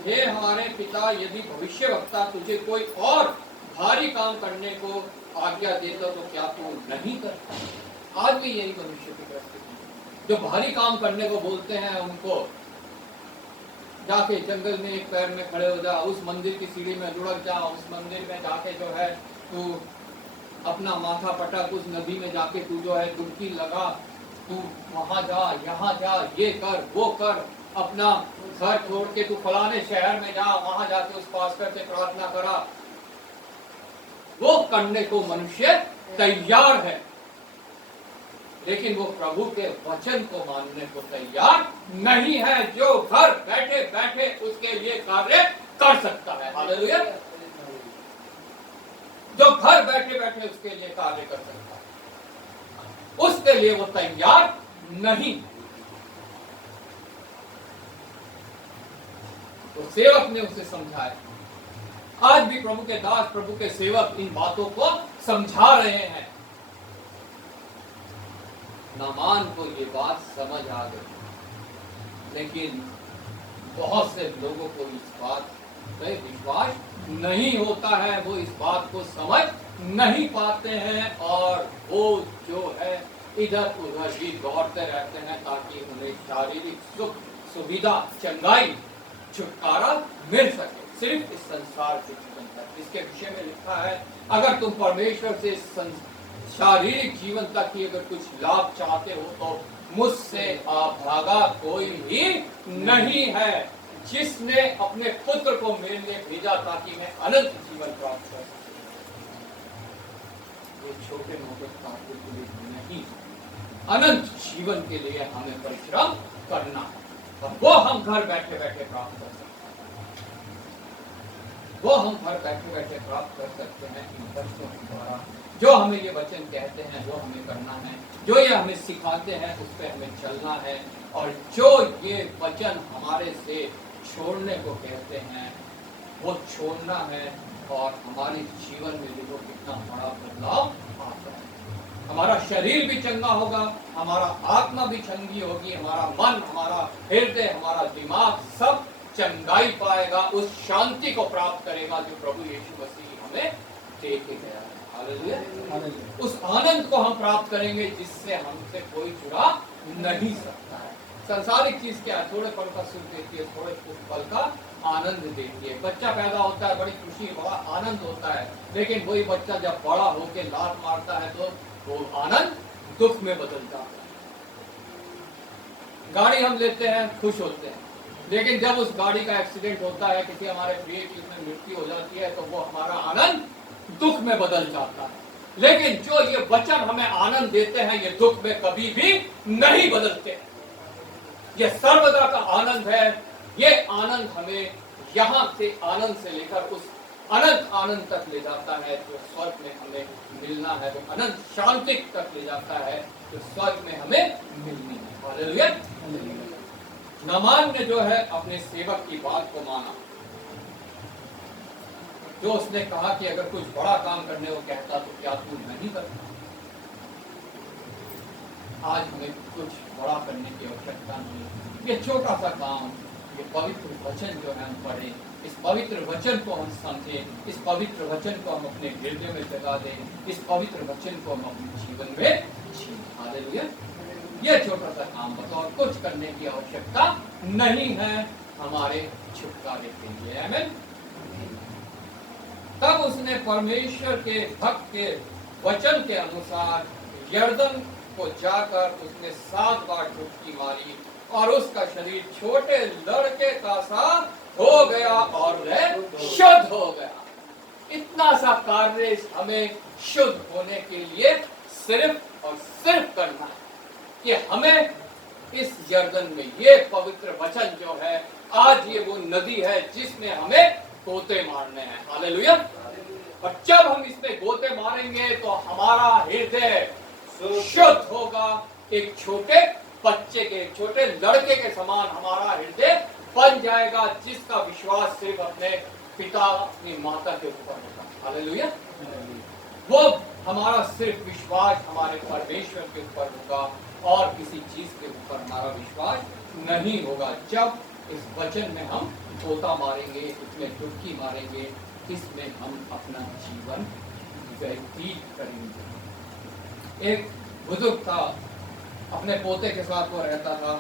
हे हमारे पिता, यदि भविष्य वक्ता तुझे कोई और भारी काम करने को आज्ञा देता तो क्या तू नहीं करता? आज भी यही मनुष्य की परिस्थिति, जो भारी काम करने को बोलते हैं उनको जाके जंगल में एक पैर में खड़े हो जा, उस मंदिर की सीढ़ी में लुढ़क जा, उस मंदिर में जाके जो है तू अपना माथा पटक, उस नदी में जाके तू जो है डुबकी लगा, तू वहां जा, यहाँ जा, ये कर, वो कर, अपना घर छोड़ के तू फलाने शहर में जा, वहां जाके उस पास्टर से प्रार्थना करा। वो करने को मनुष्य तैयार है, लेकिन वो प्रभु के वचन को मानने को तैयार नहीं है, जो घर बैठे बैठे उसके लिए कार्य कर सकता है। हालेलुया। जो घर बैठे बैठे उसके लिए कार्य कर सकता है, उसके लिए वो तैयार नहीं। तो सेवक ने उसे समझाया। आज भी प्रभु के दास, प्रभु के सेवक इन बातों को समझा रहे हैं। नामान को ये बात समझ आ गई, लेकिन बहुत से लोगों को इस बात पे विश्वास नहीं होता है, वो इस बात को समझ नहीं पाते हैं और वो जो है इधर उधर ही दौड़ते रहते हैं ताकि उन्हें शारीरिक सुख, सुविधा, चंगाई, छुटकारा मिल सके, सिर्फ इस संसार के जीवन तक। इसके विषय में लिखा है, अगर तुम परमेश्वर से शारीरिक जीवन तक ही अगर कुछ लाभ चाहते हो तो मुझसे अभागा कोई भी नहीं है, जिसने अपने पुत्र को मेरे लिए भेजा ताकि मैं अनंत जीवन प्राप्त कर सकूं। ये छोटे मोटे कार्यों के लिए नहीं, अनंत जीवन के लिए हमें परिश्रम करना है, और वो हम घर बैठे बैठे प्राप्त कर सकते हैं। वो हम घर बैठे बैठे प्राप्त कर सकते हैं इन वचनों के द्वारा। जो हमें ये वचन कहते हैं वो हमें करना है, जो ये हमें सिखाते हैं उस पर हमें चलना है, और जो ये वचन हमारे से छोड़ने को कहते हैं वो छोड़ना है, और हमारे जीवन में देखो कितना बड़ा बदलाव आता है। हमारा शरीर भी चंगा होगा, हमारा आत्मा भी चंगी होगी, हमारा मन, हमारा हृदय, हमारा दिमाग सब चंगाई पाएगा, उस शांति को प्राप्त करेगा जो प्रभु यीशु मसीह हमें दे के गया है। हालेलुया। उस आनंद को हम प्राप्त करेंगे जिससे हमसे कोई चुरा नहीं सकता है। संसारिक चीज क्या है? थोड़े पल का सुख देती है, थोड़े पल का आनंद देती है। बच्चा पैदा होता है, बड़ी खुशी, बड़ा आनंद होता है, लेकिन वही बच्चा जब बड़ा होके लात मारता है तो वो आनंद दुख में बदल जाता है। गाड़ी हम लेते हैं, खुश होते हैं, लेकिन जब उस गाड़ी का एक्सीडेंट होता है, किसी हमारे प्रिय की उसमें मृत्यु हो जाती है, तो वो हमारा आनंद दुख में बदल जाता है। लेकिन जो ये वचन हमें आनंद देते हैं, ये दुख में कभी भी नहीं बदलते। ये सर्वदा का आनंद है। ये आनंद हमें यहाँ से आनंद से लेकर उस अनंत आनंद तक ले जाता है जो स्वर्ग में हमें मिलना है, वो अनंत शांति तक ले जाता है जो स्वर्ग में हमें मिलनी है। हालेलुया। नामान ने जो है अपने सेवक की बात को माना, जो उसने कहा कि अगर कुछ बड़ा काम करने को कहता तो क्या तू नहीं करता? आज हमें कुछ बड़ा करने की आवश्यकता नहीं। ये छोटा सा काम, ये पवित्र वचन जो है हम पढ़े, इस पवित्र वचन को हम समझे, इस पवित्र वचन को हम अपने हृदय में जगा दें, इस पवित्र वचन को हम अपने जीवन में जिएं। हालेलुया। ये छोटा सा काम बतौर कुछ करने की आवश्यकता नहीं है हमारे छुटकारे के लिए। आमीन। तब उसने परमेश्वर के भक्त के वचन के अनुसार यर्दन को जाकर उसने 7 बार डुबकी मारी और उसका शरीर छोटे लड़के का सा हो गया और वह शुद्ध हो गया। इतना सा कार्य हमें शुद्ध होने के लिए सिर्फ और सिर्फ करना है कि हमें इस यर्दन में, ये पवित्र वचन जो है, आज ये वो नदी है जिसमें हमें गोते मारने हैं। हालेलुया। और जब हम इसमें गोते मारेंगे तो हमारा हृदय शुद्ध होगा। एक छोटे बच्चे के, छोटे लड़के के समान हमारा हृदय बन जाएगा, जिसका विश्वास सिर्फ अपने पिता, अपनी माता के ऊपर होगा। हालेलुया। वो हमारा सिर्फ विश्वास हमारे परमेश्वर के ऊपर होगा और किसी चीज के ऊपर हमारा विश्वास नहीं होगा। जब इस वचन में हम गोता मारेंगे, इसमें डुबकी मारेंगे, इसमें हम अपना जीवन व्यतीत करेंगे। एक बुजुर्ग था, अपने पोते के साथ वो रहता था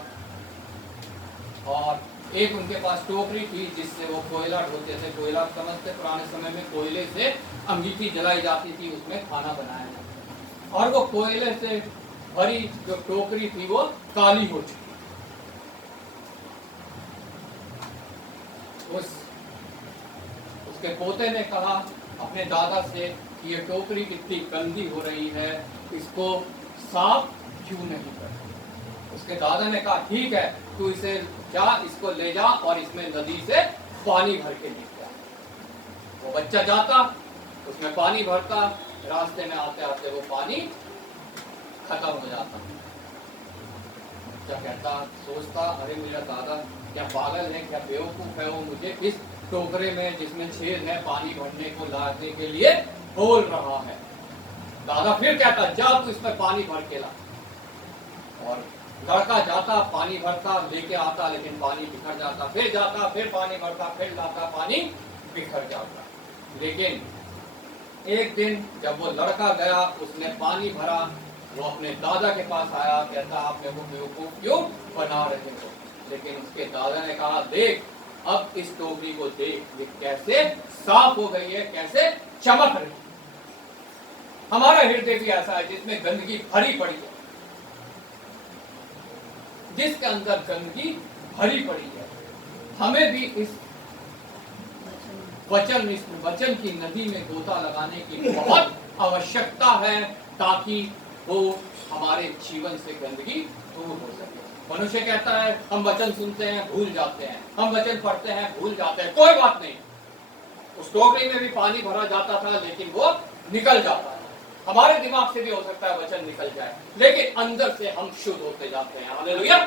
और एक उनके पास टोकरी थी जिससे वो कोयला ढोते थे। कोयला समझते, पुराने समय में कोयले से अंगीठी जलाई जाती थी, उसमें खाना बनाया जाता। और वो कोयले से भरी जो टोकरी थी वो काली हो चुकी। उसके पोते ने कहा अपने दादा से कि ये टोकरी कितनी गंदी हो रही है, इसको साफ क्यों नहीं करते। उसके दादा ने कहा ठीक है, तू इसे जा, इसको ले जा और इसमें नदी से पानी भर के लेके आ। वो बच्चा जाता, उसमें पानी भरता, रास्ते में आते आते वो पानी खत्म हो जाता। बच्चा कहता, सोचता, अरे मेरा दादा क्या पागल है, क्या बेवकूफ है, वो मुझे इस टोकरे में जिसमें छेद है पानी भरने को लाने के लिए बोल रहा है। दादा फिर कहता, जा तू इसमें पानी भर के ला। और लड़का जाता, पानी भरता, लेके आता, लेकिन पानी बिखर जाता। फिर जाता, फिर पानी भरता, फिर लाता, पानी बिखर जाता। लेकिन एक दिन जब वो लड़का गया, उसने पानी भरा, वो अपने दादा के पास आया, कहता आप मेरे को बेवकूफ क्यों बना रहे हो। लेकिन उसके दादा ने कहा, देख अब इस टोकरी को देख, ये कैसे साफ हो गई है, कैसे चमक रही। हमारा हृदय भी ऐसा है जिसमें गंदगी भरी पड़ी है, जिसके अंदर गंदगी भरी पड़ी है। हमें भी इस वचन की नदी में गोता लगाने की बहुत आवश्यकता है, ताकि वो हमारे जीवन से गंदगी दूर हो सके। मनुष्य कहता है हम वचन सुनते हैं, भूल जाते हैं, हम वचन पढ़ते हैं, भूल जाते हैं। कोई बात नहीं, उस टोकरी में भी पानी भरा जाता था, लेकिन वो निकल जाता है। हमारे दिमाग से भी हो सकता है वचन निकल जाए, लेकिन अंदर से हम शुद्ध होते जाते हैं। हालेलुया।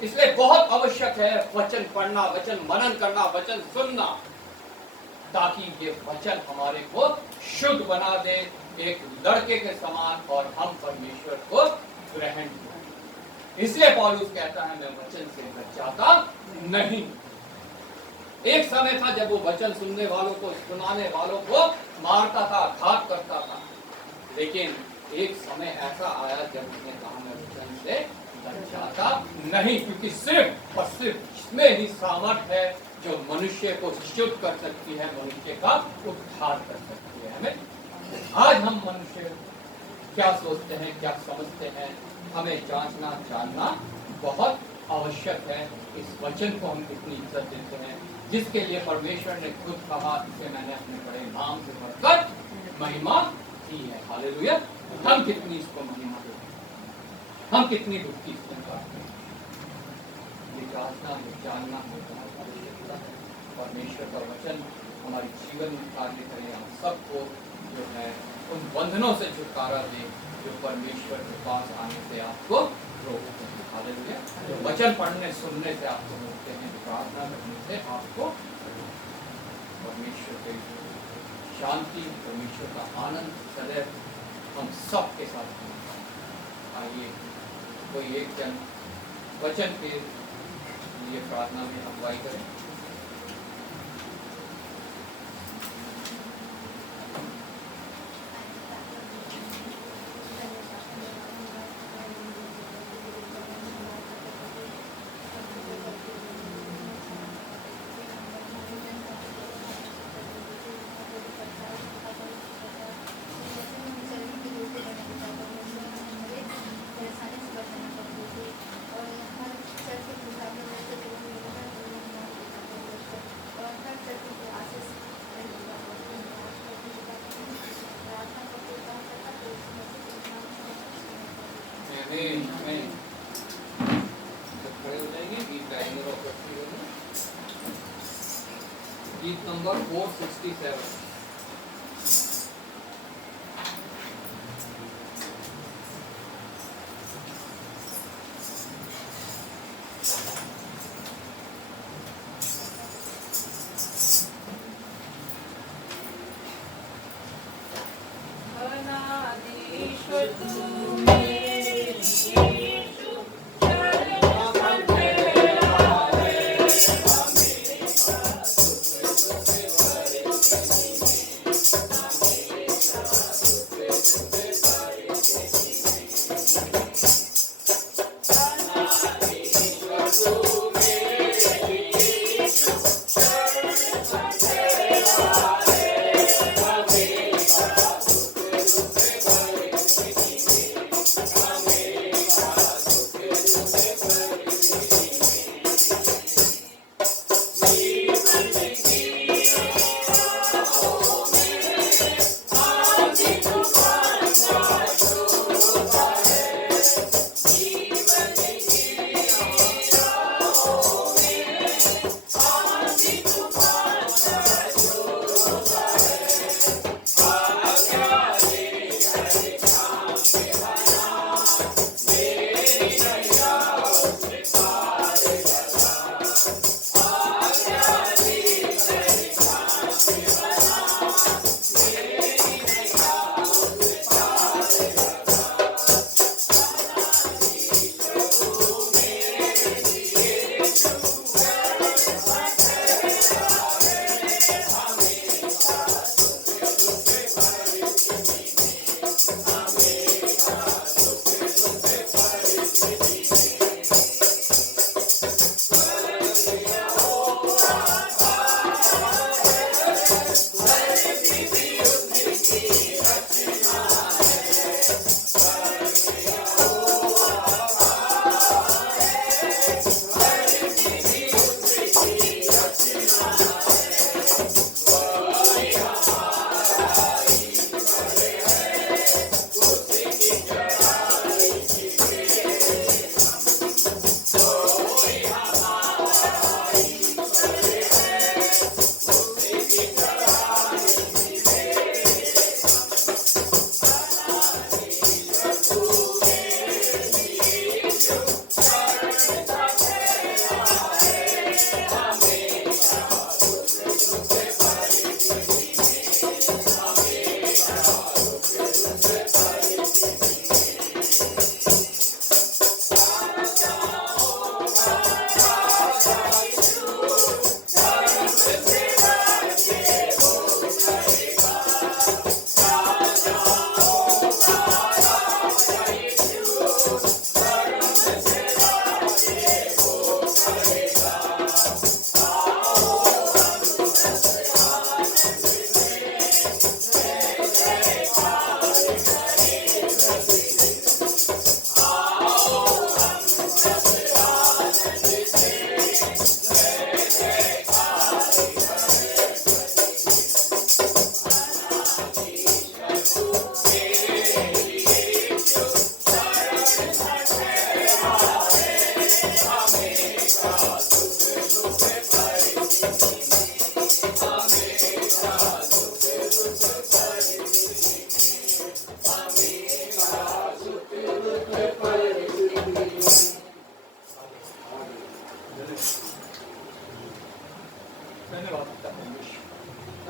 इसलिए बहुत आवश्यक है वचन पढ़ना, वचन मनन करना, वचन सुनना, ताकि ये वचन हमारे को शुद्ध बना दे, एक लड़के के समान, और हम परमेश्वर को ग्रहण करें। इसलिए पौलुस कहता है मैं वचन से बचाता नहीं। एक समय था जब वो वचन सुनने वालों को, सुनाने वालों को मारता था, घात करता था। लेकिन एक समय ऐसा आया जब उसने कहा मैं वचन से बचाता नहीं, क्योंकि सिर्फ और सिर्फ इसमें ही सामर्थ है जो मनुष्य को शुद्ध कर सकती है, मनुष्य का उद्धार कर सकती है। हमें आज हम मनुष्य क्या सोचते हैं, क्या समझते हैं, हमें जांचना जानना बहुत आवश्यक है। इस वचन को हम कितनी इज्जत देते हैं, जिसके लिए परमेश्वर ने खुद कहा, इसे मैंने अपने बड़े नाम से भरकर महिमा की है। हालेलुया। हम कितनी इसको महिमा देते हैं, हम कितनी डुबकी इसमें करते हैं। ये जांचना, ये जानना बहुत आवश्यकता है। परमेश्वर का वचन हमारे जीवन में कार्य करे, हम सबको जो है उन बंधनों से छुटकारा दे जो परमेश्वर के पास आने से आपको रोकते हैं। हालेलुया। वचन पढ़ने सुनने से आपको रोकते हैं, प्रार्थना करने से आपको परमेश्वर की शांति, परमेश्वर का आनंद सदैव हम सब के साथ है। आइए कोई एक जन वचन के लिए प्रार्थना में अगुवाई करें। खड़े हो जाएंगे, गीत गाएंगे और गीत नंबर 467। अनादिश्वर तू मेरे यीशु, शरण में तेरा है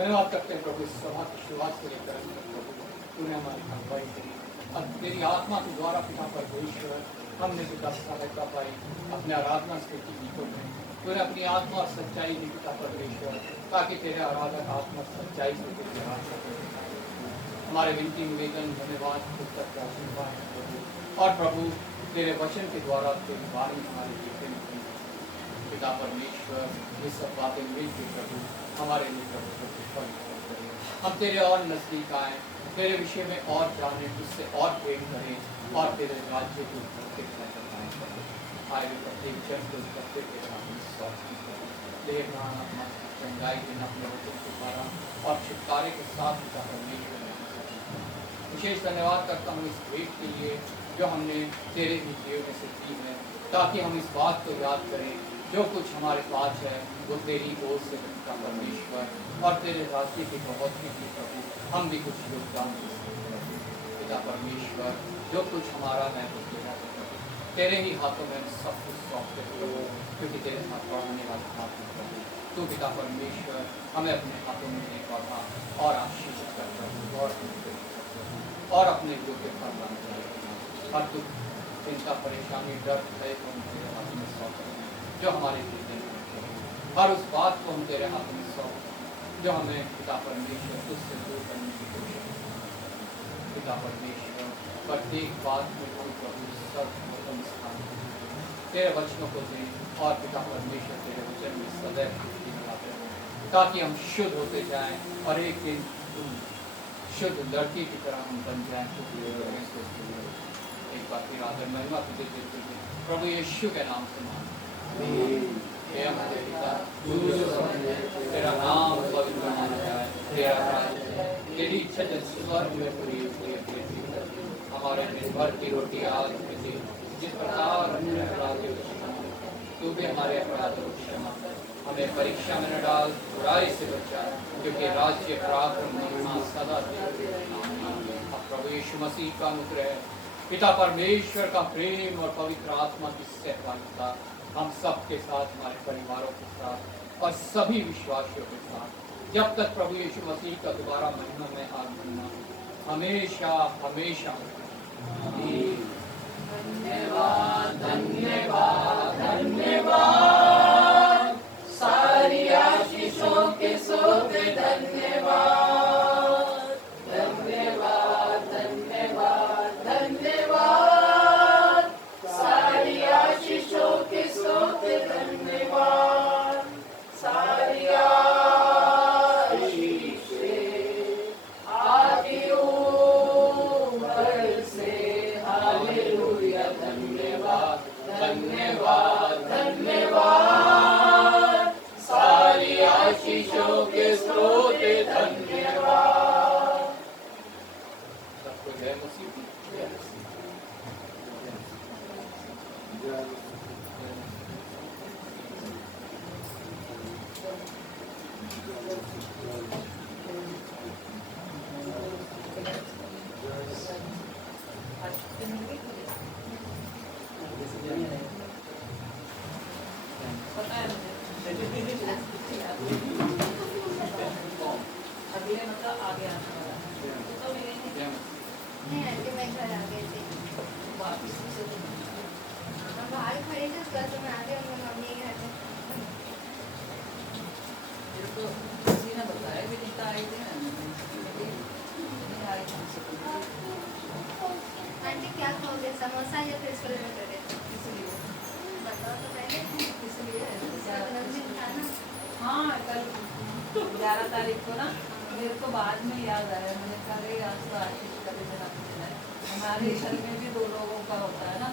धन्यवाद करते हैं प्रभु, इस सभा की शुरुआत से लेकर अंत तक प्रभु तूने हमारी अगुवाई करी। अब तेरी आत्मा के द्वारा पिता परमेश्वर हमने पिता सहायता पाई अपने आराधना के गीतों में। तूने अपनी आत्मा और सच्चाई दी पिता परमेश्वर, ताकि तेरे आराधक आत्मा सच्चाई से तेरी आराधना करें। हमारे विनती निवेदन धन्यवाद पुस्तक का आशीर्वाद है प्रभु। और प्रभु तेरे वचन के द्वारा तेरी वाणी हमारे जीवन में पिता परमेश्वर ये सब बातें मिलकर प्रभु हमारे लिए प्रभु हम तेरे और नजदीक आए, तेरे विषय में और जाने, उससे और प्रेम करें और तेरे राज्य को प्रत्येक आए हुए प्रत्येक जन को प्रत्येक चंगाई देना अपने वचन के द्वारा और छुटकारे के साथ पिता परमेश्वर। विशेष धन्यवाद करता हूँ इस भेंट के लिए जो हमने तेरे ही देव में से की है, ताकि हम इस बात को याद करें जो कुछ हमारे पास है वो तेरी ओर से का परमेश्वर, और तेरे राज्य की बढ़ोतरी की प्रभु हम भी कुछ योगदान दे सकते हैं। पिता परमेश्वर, जो कुछ हमारा है वो तेरा है प्रभु, तेरे ही हाथों में हम सब कुछ सौंपते हैं प्रभु, क्योंकि तेरे हाथ बढ़ाने वाला हाथ है प्रभु। तो पिता परमेश्वर हमें अपने हाथों में एक बढ़ा और आशीषित कर प्रभु, और अपने योग्य फल लाने हर दुख, चिंता, परेशानी, डर, भय को हम तेरे हाथ में सौंप रहे हैं, जो हमारे जीवन में है। हर उस बात को हम तेरे हाथ में सौंप जो हमें पिता परमेश्वर तुझसे दूर करने की कोशिश करती है। पिता परमेश्वर, प्रत्येक बात में कोई प्रभु सर्वोत्तम स्थान तेरे वचनों को दें, और पिता परमेश्वर तेरे वचन में सदैव भक्ति लगाते रहें, ताकि हम शुद्ध होते जाएं और एक दिन शुद्ध लड़की की तरह हम बन जाएं। एक बार फिर आदर महिमा तुझे देते हुए प्रभु यीशु के नाम से मांगते हैं। हे हमारे पिता, तू जो स्वर्ग में है, तेरा नाम पवित्र माना जाए, तेरा राज्य आए, तेरी इच्छा जैसे स्वर्ग में पूरी हुई है पृथ्वी पर। हमारे दिन भर की रोटी आज हमें दे, जिस प्रकार हमने अपराधियों को क्षमा किया, तू भी हमारे अपराधों को क्षमा कर। हमें परीक्षा में न डाल, बुराई से बचा, क्योंकि राज्य, पराक्रम, महिमा सदा तेरे नाम में। अब प्रभु यीशु मसीह का अनुग्रह, पिता परमेश्वर का प्रेम और पवित्र आत्मा की सहभागिता हम सब के साथ, हमारे परिवारों के साथ और सभी विश्वासियों के साथ, जब तक प्रभु यीशु मसीह का दोबारा महिमा में आगमन न हो, हमेशा हमेशा। आमीन। धन्यवाद धन्यवाद धन्यवाद, सारी आशीषों के सोते धन्यवाद। धन्यवाद धन्यवाद धन्यवाद, सारी आशीषों के सोते धन्यवाद। सारी आशीषें आदि ऊपर से, हालेलुया। धन्यवाद धन्यवाद धन्यवाद, सारी आशीषों के स्रोते धन्यवाद। सबको जय मसीह की। जय पता है मुझे, अगले मतलब आगे आने वाला है। तो मेरे जय मसीह। नहीं आंटी, मैं घर आ गई थी। वापिस से हम बाहर खड़े थे, उसके बाद तो मैं आ गई अपनी मम्मी के घर में। मेरे को किसी ने बताया कि नीता आई थी ना, नहीं आई थी हमसे कोई। आंटी क्या खाओगे, समोसा या फिर छोले भटूरे? इसलिए बताओ तो पहले। इसलिए उसका जन्मदिन था ना। हाँ, कल 11 तारीख को ना, मेरे को बाद में याद आया, मैंने कहा आज तो आशीष का भी जन्मदिन है। हमारे घर में भी 2 लोगों का होता है ना।